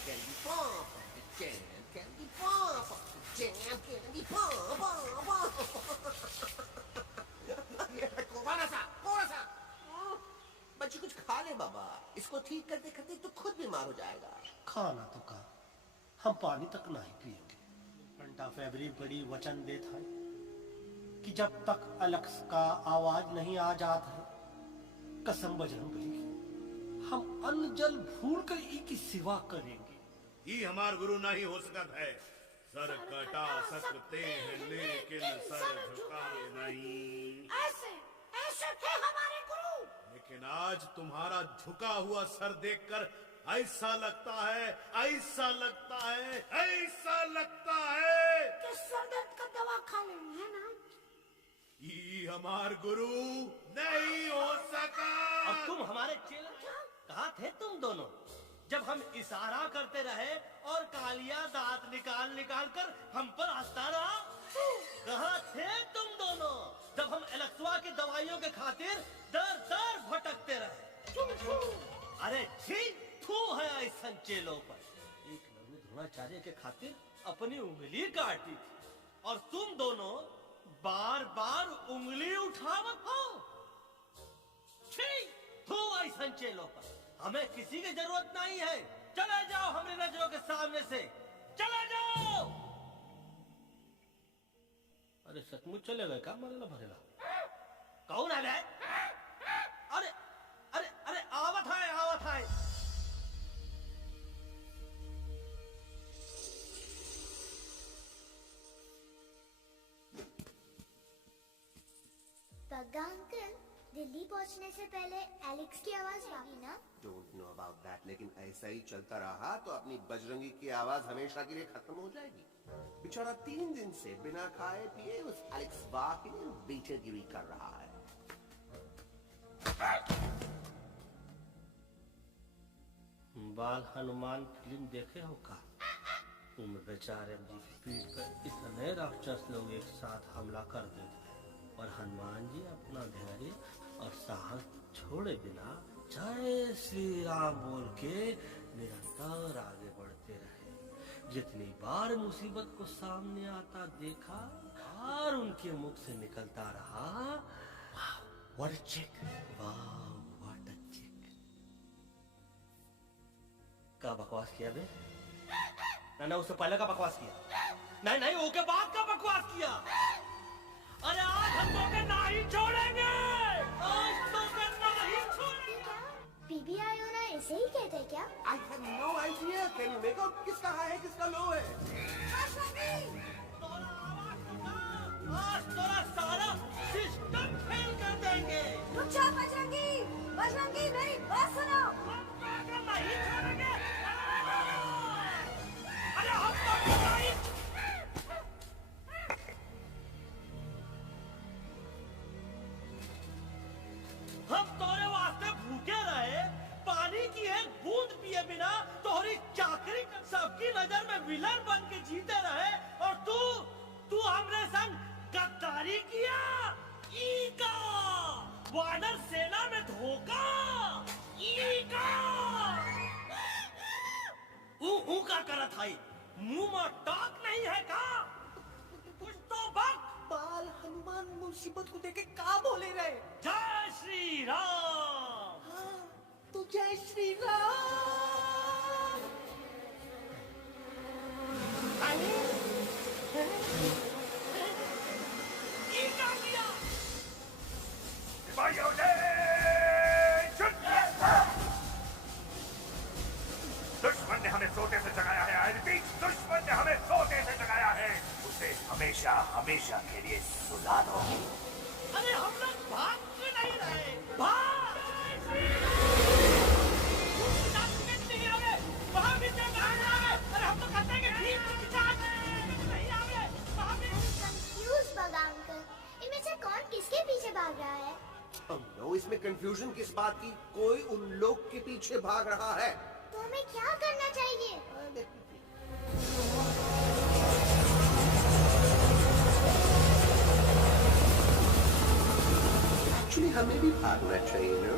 Candy pop, candy pop, candy pop. कौन सा? बच्ची कुछ खा ले बाबा, इसको ठीक करते करते तो खुद बीमार हो जाएगा। खाना तो खा हम पानी तक नहीं पिएंगे घंटा फेबरी बड़ी वचन देता है कि जब तक अलक्स का आवाज नहीं आ जाता है कसम बजरंगबली हम अन्न जल भूल कर ई की सेवा करेंगे। ये हमार गुरु नहीं हो सकता है। सर कटा सकते हैं लेकिन सर झुकाए नहीं। ऐसे थे हमारे गुरु। लेकिन आज तुम्हारा झुका हुआ सर देखकर ऐसा लगता है कि सर दर्द का दवा खा लेनी है ना। ये हमार गुरु नहीं हो सका। अब तुम हमारे चेले कहाँ थे तुम दोनों जब हम इशारा करते रहे और कालिया दांत निकाल निकाल कर हम पर हंसता रहा? कहाँ थे तुम दोनों जब हम एलेक्सवा की दवाइयों के खातिर दर दर भटकते रहे? अरे छी थू है ऐसा चेलों पर। एक लघु द्रोणाचार्य के खातिर अपनी उंगली काटी थी और तुम दोनों बार बार उंगली उठावत हो। छी थू ऐसा चेलों पर। हमें किसी की जरूरत नहीं है। चले जाओ हमारी नजरों के सामने से, चले जाओ। अरे सचमुच चले गए क्या? मरेला भरेला कौन है? अरे अरे अरे आवत है। पग्गा अंकल, दिल्ली पहुंचने से पहले एलेक्स की आवाज आई ना? डोंट नो अबाउट दैट, लेकिन ऐसा ही चलता रहा तो अपनी बजरंगी की आवाज हमेशा के लिए खत्म हो जाएगी। बेचारा 3 दिन से बिना खाए पिए उस एलेक्स वाह के लिए बेटेगिरी कर रहा है। बाल हनुमान फिल्म देखे हो का? तुम बेचारे जी की पीठ पर इतने राक्षस लोग एक साथ हमला कर देते और हनुमान जी अपना धैर्य और साहस छोड़े बिना जय श्री राम बोल के निरंतर आगे बढ़ते रहे। जितनी बार मुसीबत को सामने आता देखा और उनके मुख से निकलता रहा, व्हाट अ चिक, वाह व्हाट अ चिक। क्या बकवास किया बे? ना उससे पहले का बकवास किया? नहीं वो के बाद का बकवास किया। अरे आज हम तो के नहीं छोड़ेंगे, आज तो के नहीं छोड़ेंगे। बीबी आयोना ऐसे ही कहते हैं क्या? I have no idea. Can you make out किसका हाई है किसका लो है? आज तोरा सारा सिस्टम फेल कर देंगे। रुक जा बजरंगी मेरी बात सुनो। हम नहीं छोड़ेंगे। अरे हम तो नहीं। हम तोरे वास्ते भूखे रहे, पानी की एक बूंद पिए बिना तोहरी चाकरी सब सबकी नजर में विलन बन के जीते रहे और तू हमरे संग गद्दारी किया। ईका वानर सेना में धोखा। ईका का करत है, मुंह में टाक नहीं है का? कुछ तो बक। बाल हनुमान मुसीबत को देखे का बोले रहे? जय श्री राम। हाँ, तो जय श्री राम। ये क्या किया? दुश्मन ने हमें सोते से जगाया है। I repeat, दुश्मन ने हमें सोते से जगाया है। उसे हमेशा हमेशा के लिए सुला दो। अरे हम लोग भाग क्यों नहीं रहे? भाग! वहाँ भी तो भाग रहा है। अरे हम तो कहते हैं कि ठीक से विचार नहीं आ रहे। वहाँ भी कंफ्यूज बगा अंकल, इनमें से कौन किसके पीछे भाग रहा है? नो, इसमें कंफ्यूजन किस बात की? कोई उन लोग के पीछे भाग रहा है। तो हमें क्या करना चाहिए? एक्चुअली हमें भी भागना चाहिए ना।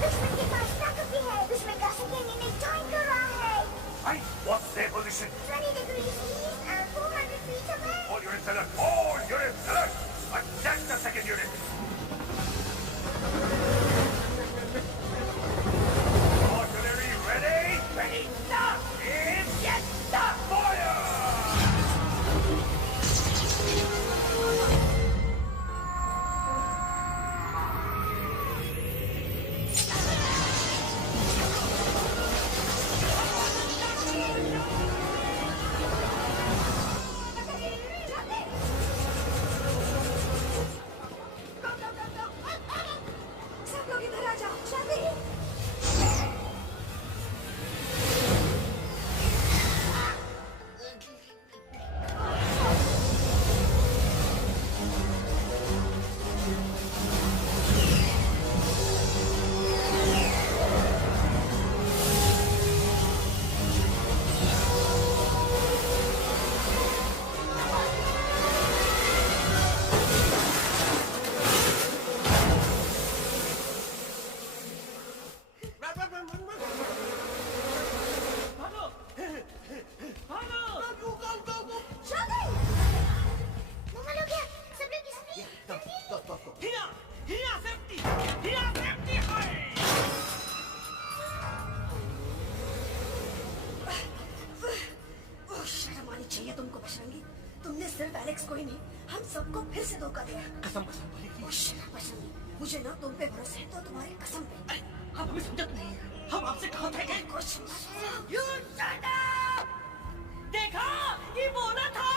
दुश्मन के पास ताकत भी है। दुश्मन का सेकेंड इनिंग ज्वाइन कर रहा है। Right, what's their position? 20 degrees east and 400 feet away. All units alert! All units alert! Attack the second unit! Artillery ready! Ready! Stop! Get stop! Fire! सब लोग इधर आ जाओ, जल्दी। शर्म आनी चाहिए तुमको बजरंगी। तुमने सिर्फ एलेक्स को ही नहीं, हम सबको फिर से धोखा दिया। कसम कसम बोली। बजरंगी, मुझे ना तुम पे भरोसा है तो तुम्हारी कसम पे। आप हमें समझत नहीं है। हम आपसे कहा थे कि कुछ You shut up! देखा, ये बोला था।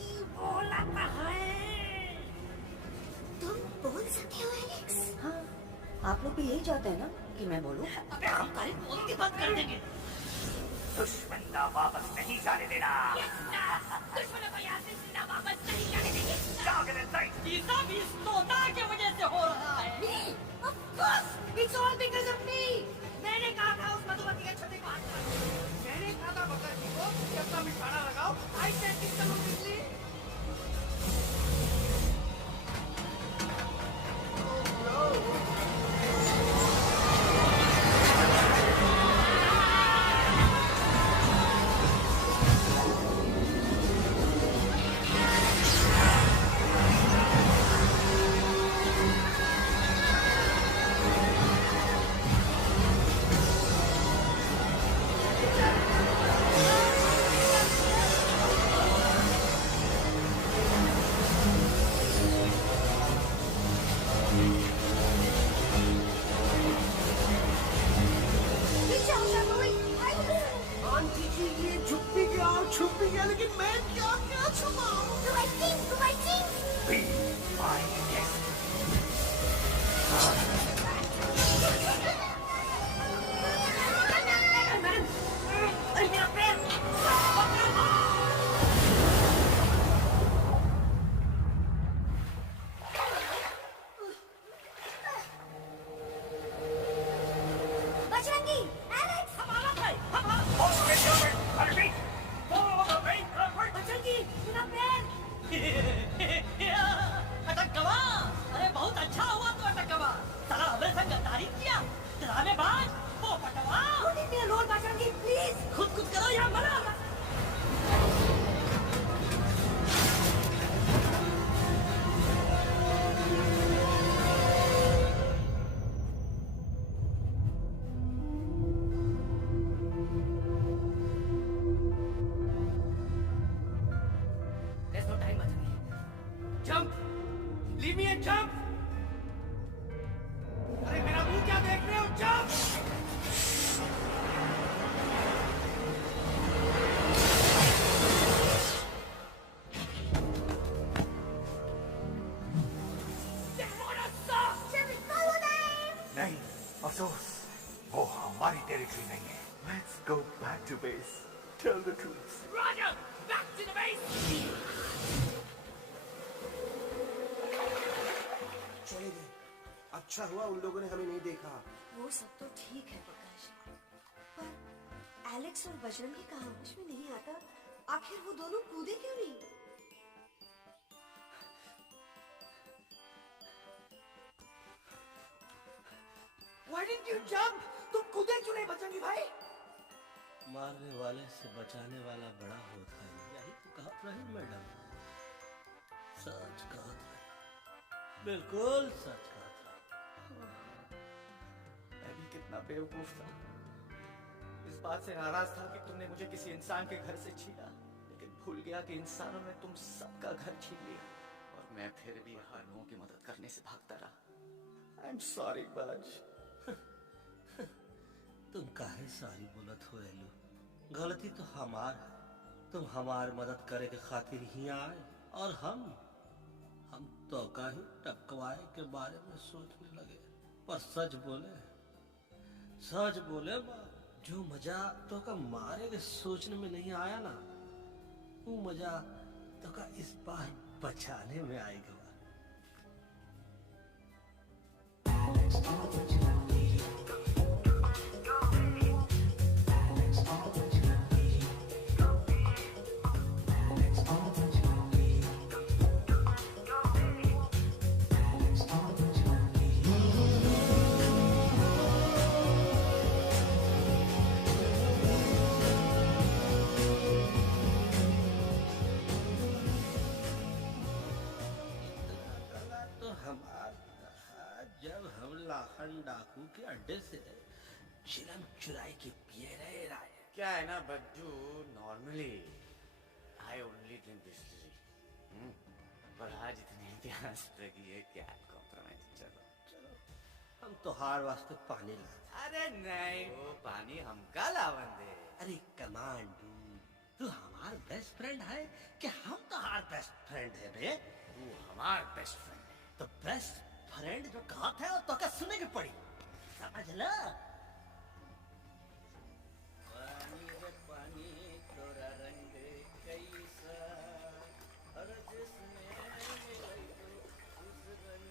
ये बोला था है। तुम बोल सकते हो एलेक्स? हाँ, आप लोग भी यही चाहते हैं ना कि मैं बोलूं? अबे हम तारीफ बोलती बंद कर देंगे। दुश्मन ना वापस नहीं जाने देना। दुश्मनों को यहाँ से जिंदा वापस नहीं जाने देंगे। Target in sight! ये सब इस तोता की वजह से हो रहा है। Me? Of course, it's all because of me. मैंने कहा था उस मधुमती के छते को हाथ लगाओ। मैंने कहा था बकर जी को कि अपना मिठाना लगाओ। I said it quickly. Aunty ji, ये झुक भी गया और छुप भी गया, लेकिन मैं क्या क्या छुपाऊं? Be my guest. अरे मेरा पैर! बजरंगी, एलेक्स, हमारा भाई, बजरंगी, मेरा पैर। अटक गवा। अरे बहुत अच्छा हुआ तो अटक गवा। साला हमें से गद्दारी किया, ड्रामेबाज, पोपटवा। Role Bajrangi please. खुद करो या मरो। There's no time, Bajrangi. Jump! Leave me and jump! अरे मेरा मुंह क्या देख रहे हो? Jump! नहीं, अफसोस, वो हमारी टेरिटरी नहीं है। Let's go back to base. Tell the truth. Roger! Back to the base! चले गए। अच्छा हुआ उन लोगों ने हमें नहीं देखा। वो सब तो ठीक है प्रकाश, पर एलेक्स और बजरंगी का समझ में नहीं आता, आखिर वो दोनों कूदे क्यों नहीं? Why didn't you jump? तुम कूदे क्यों नहीं बजरंगी भाई? मारने वाले से बचाने वाला बड़ा होता है, यही तो कहा रही मैडम। सच कहा था, बिल्कुल सच कहा था। मैं भी कितना बेवकूफ था। इस बात से नाराज था कि तुमने मुझे किसी इंसान के घर से छीना, लेकिन भूल गया कि इंसानों ने तुम सबका घर छीन लिया और मैं फिर भी हर लोगों की मदद करने से भागता रहा। I'm sorry, बज। तुम काहे सारी बोलत हो एलू? गलती तो हमार है। तुम हमार मदद करे के खातिर ही आए और हम तो का ही टपकवाए के बारे में सोचने लगे। पर सच बोले जो मजा तो का मारे के सोचने में नहीं आया ना, वो मजा तो का इस बार बचाने में आएगा। डाकू के अड्डे से चिलम चुराई के पिए रहे राय। क्या है ना Bajju, normally I only drink Bisleri, पर आज इतनी इतिहास लगी है क्या कॉम्प्रोमाइज। चलो हम तो हार वास्ते पानी ला। अरे नहीं, वो पानी हमका लावन दे। अरे कमान तू हमार बेस्ट फ्रेंड है कि हम तो हार बेस्ट फ्रेंड है बे? तू हमार बेस्ट फ्रेंड है। तो बेस्ट फ्रेंड जो कहा था तो क्या सुने की पड़ी, समझ लो। पानी रे पानी तोरा रंग कैसा, हर जिसमें मिलाई तो उस रंग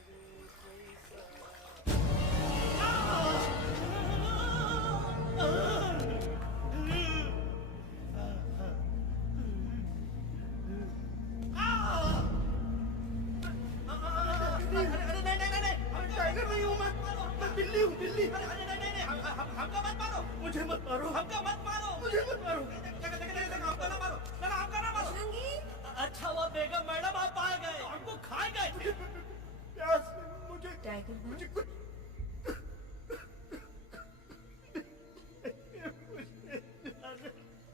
बिल्ली हूँ बिल्ली। हमका मत मारो, मुझे मत मारो, हमका मत मारो, मुझे मत मारो, हमका ना मारो, हमका ना मारो। अच्छा हुआ बेगम मैडम आप आ गए, हमको खा गए थे। मुझे टाइगर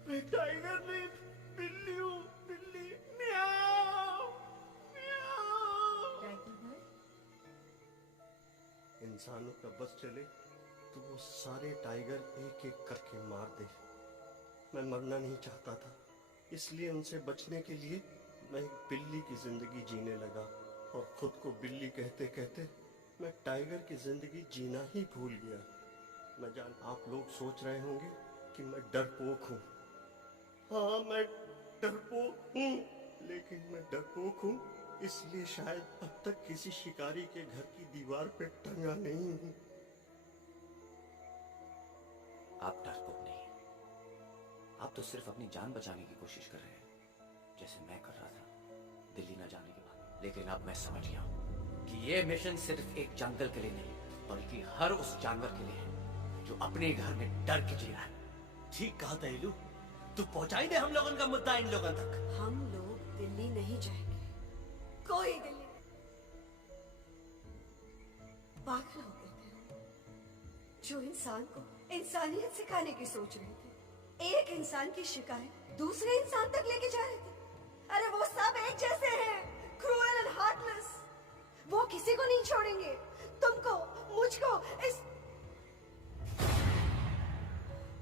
मैं टाइगर नहीं, बिल्ली हूँ बिल्ली। म्याऊ म्याऊ। इंसानों का बस चले तो वो सारे टाइगर एक एक करके मार दे। मैं मरना नहीं चाहता था, इसलिए उनसे बचने के लिए मैं एक बिल्ली की जिंदगी जीने लगा और खुद को बिल्ली कहते कहते मैं टाइगर की जिंदगी जीना ही भूल गया। मैं जान आप लोग सोच रहे होंगे कि मैं डरपोक हूँ। हाँ मैं डरपोक हूँ, लेकिन मैं डरपोक हूँ इसलिए शायद अब तक किसी शिकारी के घर की दीवार पे टंगा नहीं हूँ। आप डरपोक नहीं हैं। आप तो सिर्फ अपनी जान बचाने की कोशिश कर रहे हैं, जैसे मैं कर रहा था दिल्ली न जाने के बाद। लेकिन अब मैं समझ गया हूं कि ये मिशन सिर्फ एक जंगल के लिए नहीं, बल्कि हर उस जानवर के लिए है जो अपने घर में डर के जी रहा है। ठीक कहा तैलू, तू पहुंचाई दे हम लोगों का मुद्दा इन लोगों तक। हम लोग दिल्ली नहीं जाएंगे, कोई दिल्ली नहीं। पागल हो गए थे जो इंसान को इंसानियत सिखाने की सोच रहे थे, एक इंसान की शिकायत दूसरे इंसान तक लेके जा रहे थे। अरे वो सब एक जैसे हैं, क्रूएल एंड हार्टलेस। वो किसी को नहीं छोड़ेंगे, तुमको, मुझको, इस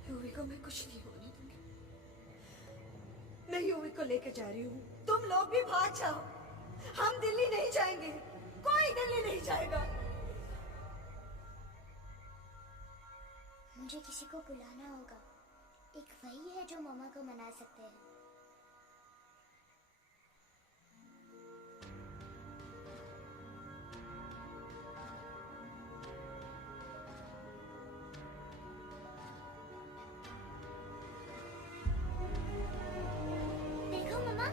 यूवी को मैं कुछ नहीं होने दूंगी। मैं यूवी को लेके जा रही हूँ, तुम लोग भी भाग जाओ। हम दिल्ली नहीं जाएंगे, कोई दिल्ली नहीं जाएगा। मुझे किसी को बुलाना होगा। एक वही है जो मामा को मना सकते हैं। देखो मामा,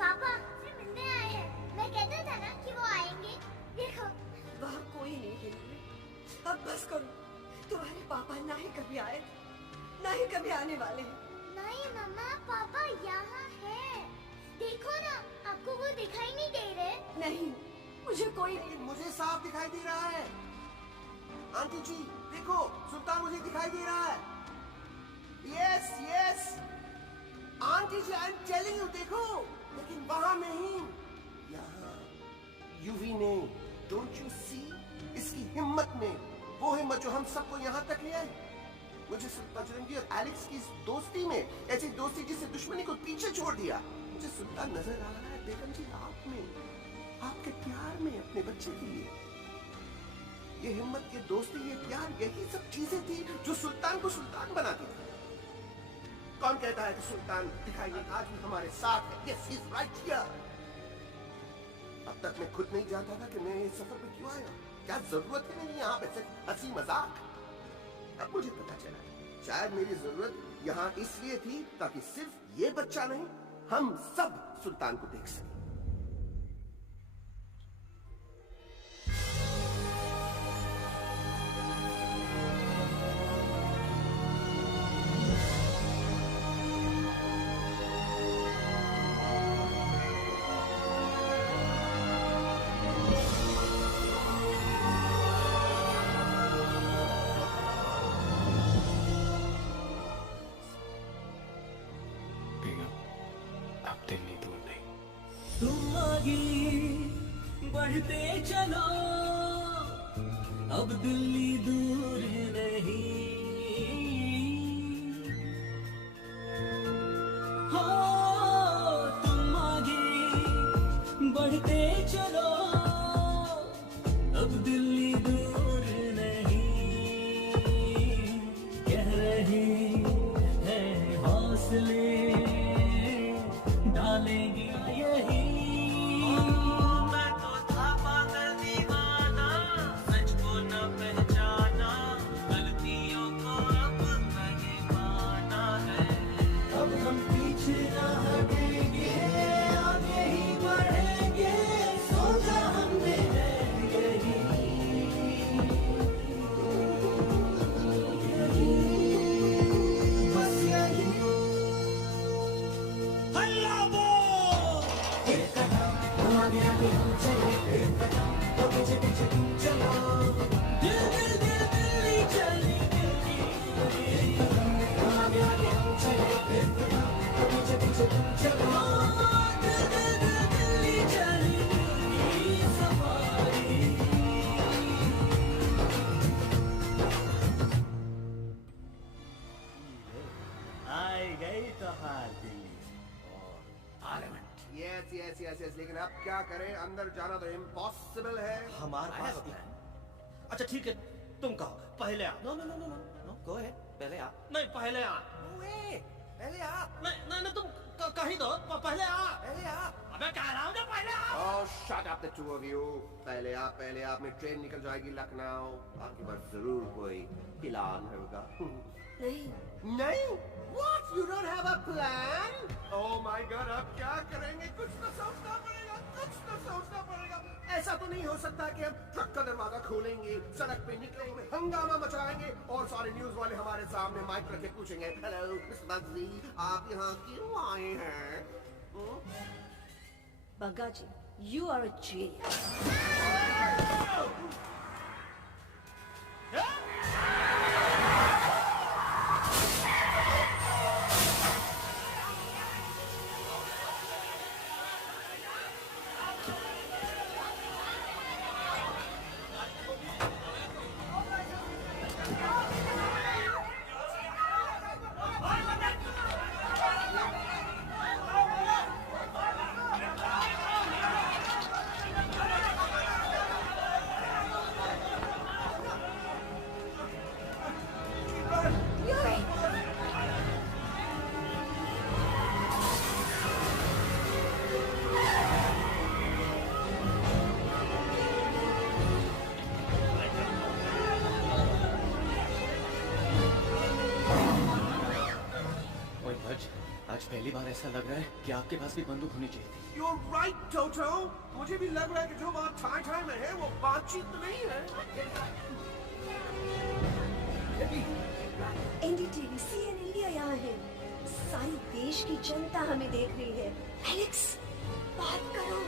पापा से मिलने आए हैं। मैं कहता था ना कि वो आएंगे। देखो वहाँ कोई नहीं दिल्ली में। अब बस करो, तुम्हारे पापा ना ही कभी आए, ना ही कभी आने वाले हैं। नहीं मामा, पापा यहाँ है। देखो ना, आपको वो दिखाई नहीं दे रहे? नहीं, मुझे कोई नहीं। मुझे साफ दिखाई दे रहा है। आंटी जी देखो, सुल्तान मुझे दिखाई दे रहा है। Yes yes aunty ji, I am telling you, देखो। लेकिन वहां नहीं, यहाँ यूवी ने। डोंट यू सी इसकी हिम्मत में, वो हिम्मत जो हम सबको यहाँ तक ले आई। मुझे बजरंगी और एलेक्स की इस दोस्ती में, ऐसी दोस्ती जिससे दुश्मनी को पीछे छोड़ दिया। मुझे सुल्तान नजर आ रहा है बेगम जी, आप में, आपके प्यार में, अपने बच्चे के लिए। ये हिम्मत, ये दोस्ती, ये प्यार, यही सब चीजें थी जो सुल्तान को सुल्तान बनाती थी। कौन कहता है कि सुल्तान दिखाई नहीं, आज भी हमारे साथ है। Yes he is right here. अब तक मैं खुद नहीं जानता था कि मैं इस सफर पे क्यों आया। क्या जरूरत है मेरी यहाँ पे सिर्फ हंसी मजाक। अब मुझे पता चला, शायद मेरी जरूरत यहाँ इसलिए थी ताकि सिर्फ ये बच्चा नहीं, हम सब सुल्तान को देख सकें। तुम आगे बढ़ते चलो, अब दिल्ली दूर नहीं। हो तुम आगे बढ़ते चलो, अब दिल्ली दूर नहीं। कह रहे हैं हौसले डालेंगे यही। मैं तो था पागल दीवाना, सच को न पहचाना, गलतियों को अब नहीं माना है। अब हम पीछे न हटेंगे, आगे ही बढ़ेंगे, सोचा हमने है यही। बस यही हल्ला बोल। एक कदम आगे आगे हम चले, एक कदम तो पीछे पीछे तुम चलो। दिल दिल दिल दिल्ली चली, दिल्ली एक कदम आगे आगे हम चले, एक कदम तो पीछे पीछे तुम चलो। दिल दिल दिल दिल्ली चली, दिल्ली सफारी। आई गई तो हार Delhi parliament. Yes yes yes yes, लेकिन अब क्या करें, अंदर जाना तो इम्पॉसिबल है। हमारे पास अच्छा ठीक है, तुम कहो पहले आ। No no no no no, go ahead, पहले आ। नहीं पहले आ। पहले आ। नहीं नहीं तुम कहीं दो, पहले आ। पहले आ। अबे कह रहा हूँ ना पहले आ। Oh, shut up the two of you. पहले आप में ट्रेन निकल जाएगी लखनऊ। आपके पास जरूर कोई प्लान होगा। नहीं नहीं? What? You don't have a plan? Oh my God, अब क्या करेंगे? कुछ तो सोचना पड़ेगा, कुछ तो सोचना पड़ेगा। ऐसा तो नहीं हो सकता कि हम ट्रक का दरवाजा खोलेंगे, सड़क पे निकलेंगे, हंगामा मचाएंगे और सारे न्यूज वाले हमारे सामने माइक रख के पूछेंगे, हेलो मिस्टर बग्जी, आप यहाँ क्यों आए हैं? बग्गा जी, you are a genius. आज पहली बार ऐसा लग रहा है कि आपके पास भी बंदूक होनी चाहिए थी। You're right, Toto. मुझे भी लग रहा है कि जो बात ठाई में है वो बातचीत तो नहीं है। NDTV, CNN इंडिया यहाँ है। सारी देश की जनता हमें देख रही है। एलेक्स, बात करो।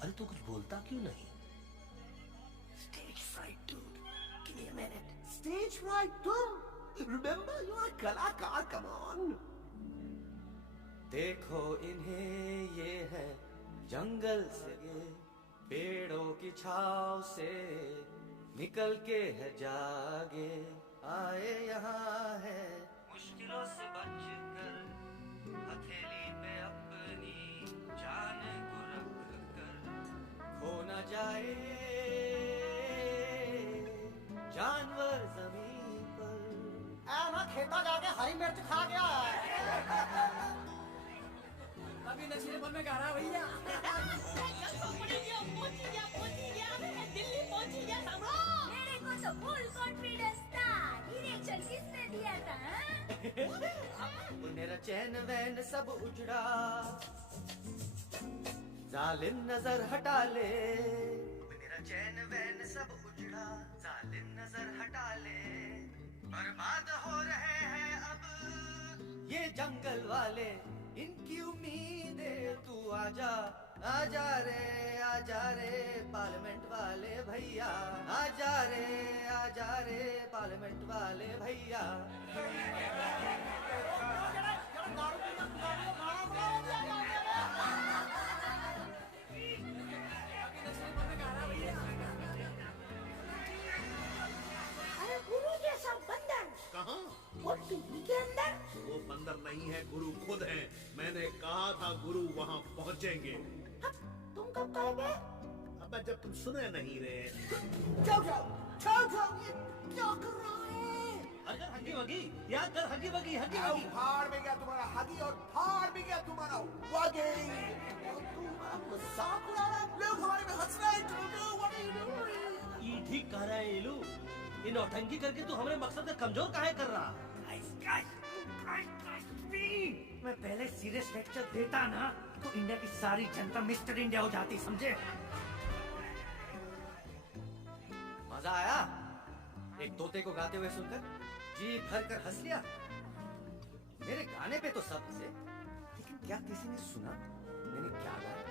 अरे तू कुछ बोलता क्यों नहीं? Stage fright, dude. Give me a minute. Stage fright, तुम? Remember, you are कलाकार. Come on. देखो इन्हें, ये है जंगल से, पेड़ों की छाव से निकल के है जागे, आए यहाँ है मुश्किलों से बचकर, हथेली पे अपनी जान को रख कर, खो न जाए जानवर जमीन पर। ना खेता जाके हरी मिर्च खा गया है। अभी नशीलेपन में गारा भैया। दिल्ली पहुंची गया सामने। मेरे को तो फुल कॉन्फिडेंस था। डिरेक्शन किसने दिया था? मेरा चैन वैन सब उजड़ा, जालिम नजर हटा ले। मेरा चैन वैन सब उजड़ा, जालिम नजर हटा ले। बर्बाद हो रहे हैं अब ये जंगल वाले, इनकी उम्मीदें तू आजा, आजा रे पार्लियामेंट वाले भैया, आजा रे पार्लियामेंट वाले भैया। अरे गुरु जैसा बंदर कहाँ? वो टीवी के अंदर। वो बंदर नहीं है, गुरु खुद है। मैंने कहा था गुरु वहाँ पहुँचेंगे। तुम कब कहोगे? अब जब तुम सुने नहीं रहे। जाओ ये क्या कर रहा है? अगर हगी वगी या कर हगी वगी फाड़ में गया तुम्हारा हगी और फाड़ में गया तुम्हारा वगी। तुम मजाक उड़ा रहे हो, लोग हमारे में हंस रहे हैं। What are you doing? ये ठीक कह रहा है इलू। इन नौटंकी करके तू हमारे मकसद का कमजोर काहे कर रहा? मैं पहले सीरियस लेक्चर देता ना तो इंडिया की सारी जनता मिस्टर इंडिया हो जाती, समझे? मजा आया एक तोते को गाते हुए सुनकर? जी भर कर हंस लिया। मेरे गाने पे तो सब हंसे, लेकिन क्या किसी ने सुना मैंने क्या गाया?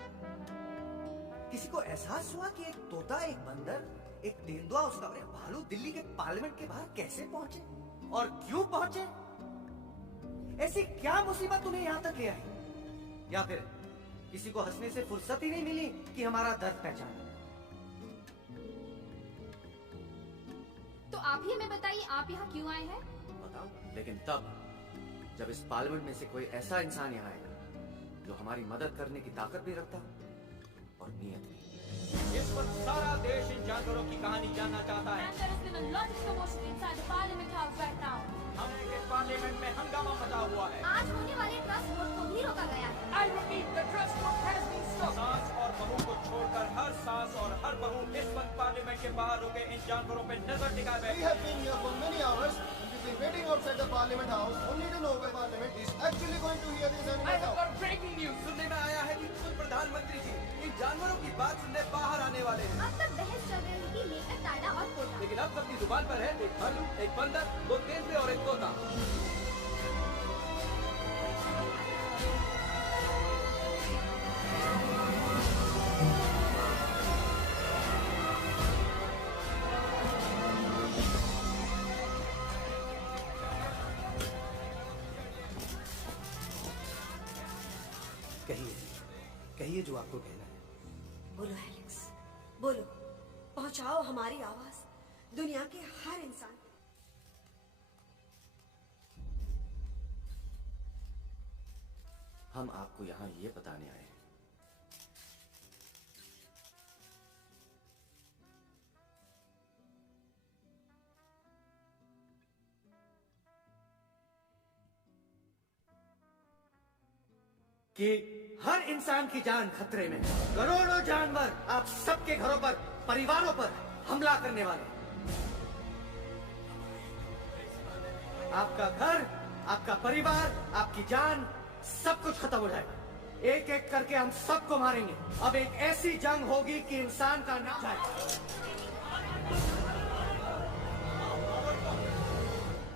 किसी को एहसास हुआ कि एक तोता, एक बंदर, एक तेंदुआ, उसका भालू दिल्ली के पार्लियामेंट के बाहर कैसे पहुंचे और क्यों पहुंचे? ऐसी क्या मुसीबत उन्हें यहाँ तक ले आई? या फिर किसी को हंसने से फुर्सत ही नहीं मिली कि हमारा दर्द पहचाने? तो आप ही हमें बताइए, आप यहाँ क्यों आए हैं? बताओ, लेकिन तब जब इस पार्लियामेंट में से कोई ऐसा इंसान यहाँ आएगा जो हमारी मदद करने की ताकत भी रखता और नीयत भी। इस वक्त सारा देश इन जानवरों की कहानी जानना चाहता है। And there has been a lot of commotion inside the Parliament House right now. हमने हुआ है। आज होने वाले ट्रस्ट वोट को भी रोका गया है। I repeat, the trust vote has been stopped. सास और बहू को छोड़कर हर सास और हर बहू इस वक्त पार्लियामेंट के बाहर रुके इन जानवरों पे नजर टिकाए बैठे। We have been here for many hours and we've been waiting outside the Parliament House only to know whether Parliament is actually going to hear these I animals have out. got breaking news. सुनने में आया है कि खुद प्रधानमंत्री जी इन जानवरों की बात सुनने बाहर आने वाले हैं। अब तक बहस चल रही थी लेकर ताला और कोटा। लेकिन अब सबकी जुबान पर है एक भालू, एक बंदर, दो तेंदुए और एक तोता। कहिए जो आपको कहना है। बोलो एलेक्स, बोलो। पहुंचाओ हमारी आवाज दुनिया के हर इंसान तक। हम आपको यहाँ ये बताने आए हैं कि हर इंसान की जान खतरे में। करोड़ों जानवर आप सबके घरों पर, परिवारों पर हमला करने वाले। आपका घर, आपका परिवार, आपकी जान, सब कुछ खत्म हो जाएगा। एक एक करके हम सबको मारेंगे। अब एक ऐसी जंग होगी कि इंसान का नाम जाएगा।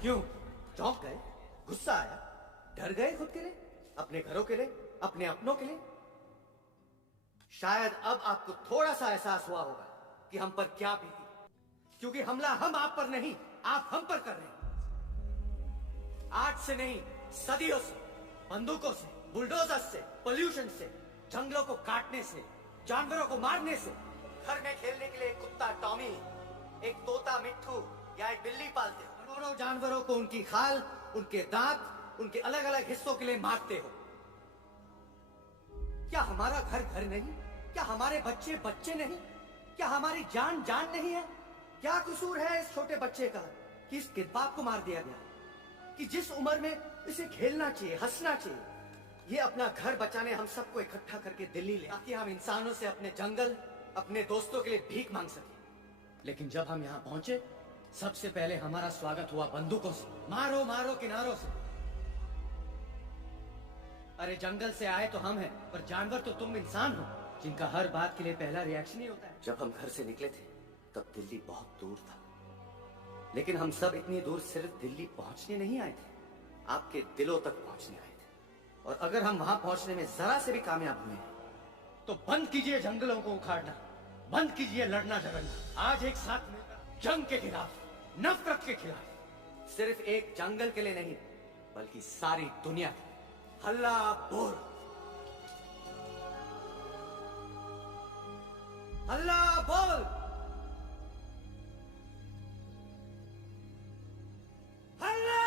क्यों? चौंक गए? गुस्सा आया? डर गए खुद के लिए, अपने घरों के लिए, अपने अपनों के लिए? शायद अब आपको थोड़ा सा एहसास हुआ होगा कि हम पर क्या बीती, क्योंकि हमला हम आप पर नहीं, आप हम पर कर रहे हैं। आज से नहीं, सदियों से, बंदूकों से, बुलडोजर से, पोल्यूशन से, जंगलों को काटने से, जानवरों को मारने से। घर में खेलने के लिए एक कुत्ता टॉमी, एक तोता मिट्ठू या एक बिल्ली पालते हो। करोड़ों जानवरों को उनकी खाल, उनके दांत, उनके अलग अलग हिस्सों के लिए मारते हो। क्या हमारा घर घर नहीं? क्या हमारे बच्चे बच्चे नहीं? क्या हमारी जान जान नहीं है? क्या कसूर है इस छोटे बच्चे का कि इस किडनैप को मार दिया गया? कि जिस उम्र में इसे खेलना चाहिए, हंसना चाहिए। ये अपना घर बचाने हम सबको इकट्ठा करके दिल्ली ले, ताकि हम इंसानों से अपने जंगल, अपने दोस्तों के लिए भीख मांग सके। लेकिन जब हम यहाँ पहुंचे, सबसे पहले हमारा स्वागत हुआ बंदूकों से। मारो मारो किनारों से। अरे जंगल से आए तो हम हैं, पर जानवर तो तुम इंसान हो, जिनका हर बात के लिए पहला रिएक्शन ही होता है। जब हम घर से निकले थे तब दिल्ली बहुत दूर था, लेकिन हम सब इतनी दूर सिर्फ दिल्ली पहुंचने नहीं आए थे, आपके दिलों तक पहुंचने आए थे। और अगर हम वहां पहुंचने में जरा से भी कामयाब हुए तो बंद कीजिए जंगलों को उखाड़ना, बंद कीजिए लड़ना झगड़ना। आज एक साथ मिलकर जंग के खिलाफ, नफरत के खिलाफ, सिर्फ एक जंगल के लिए नहीं बल्कि सारी दुनिया के। हल्ला बोल, हल्ला बोल, हल्ला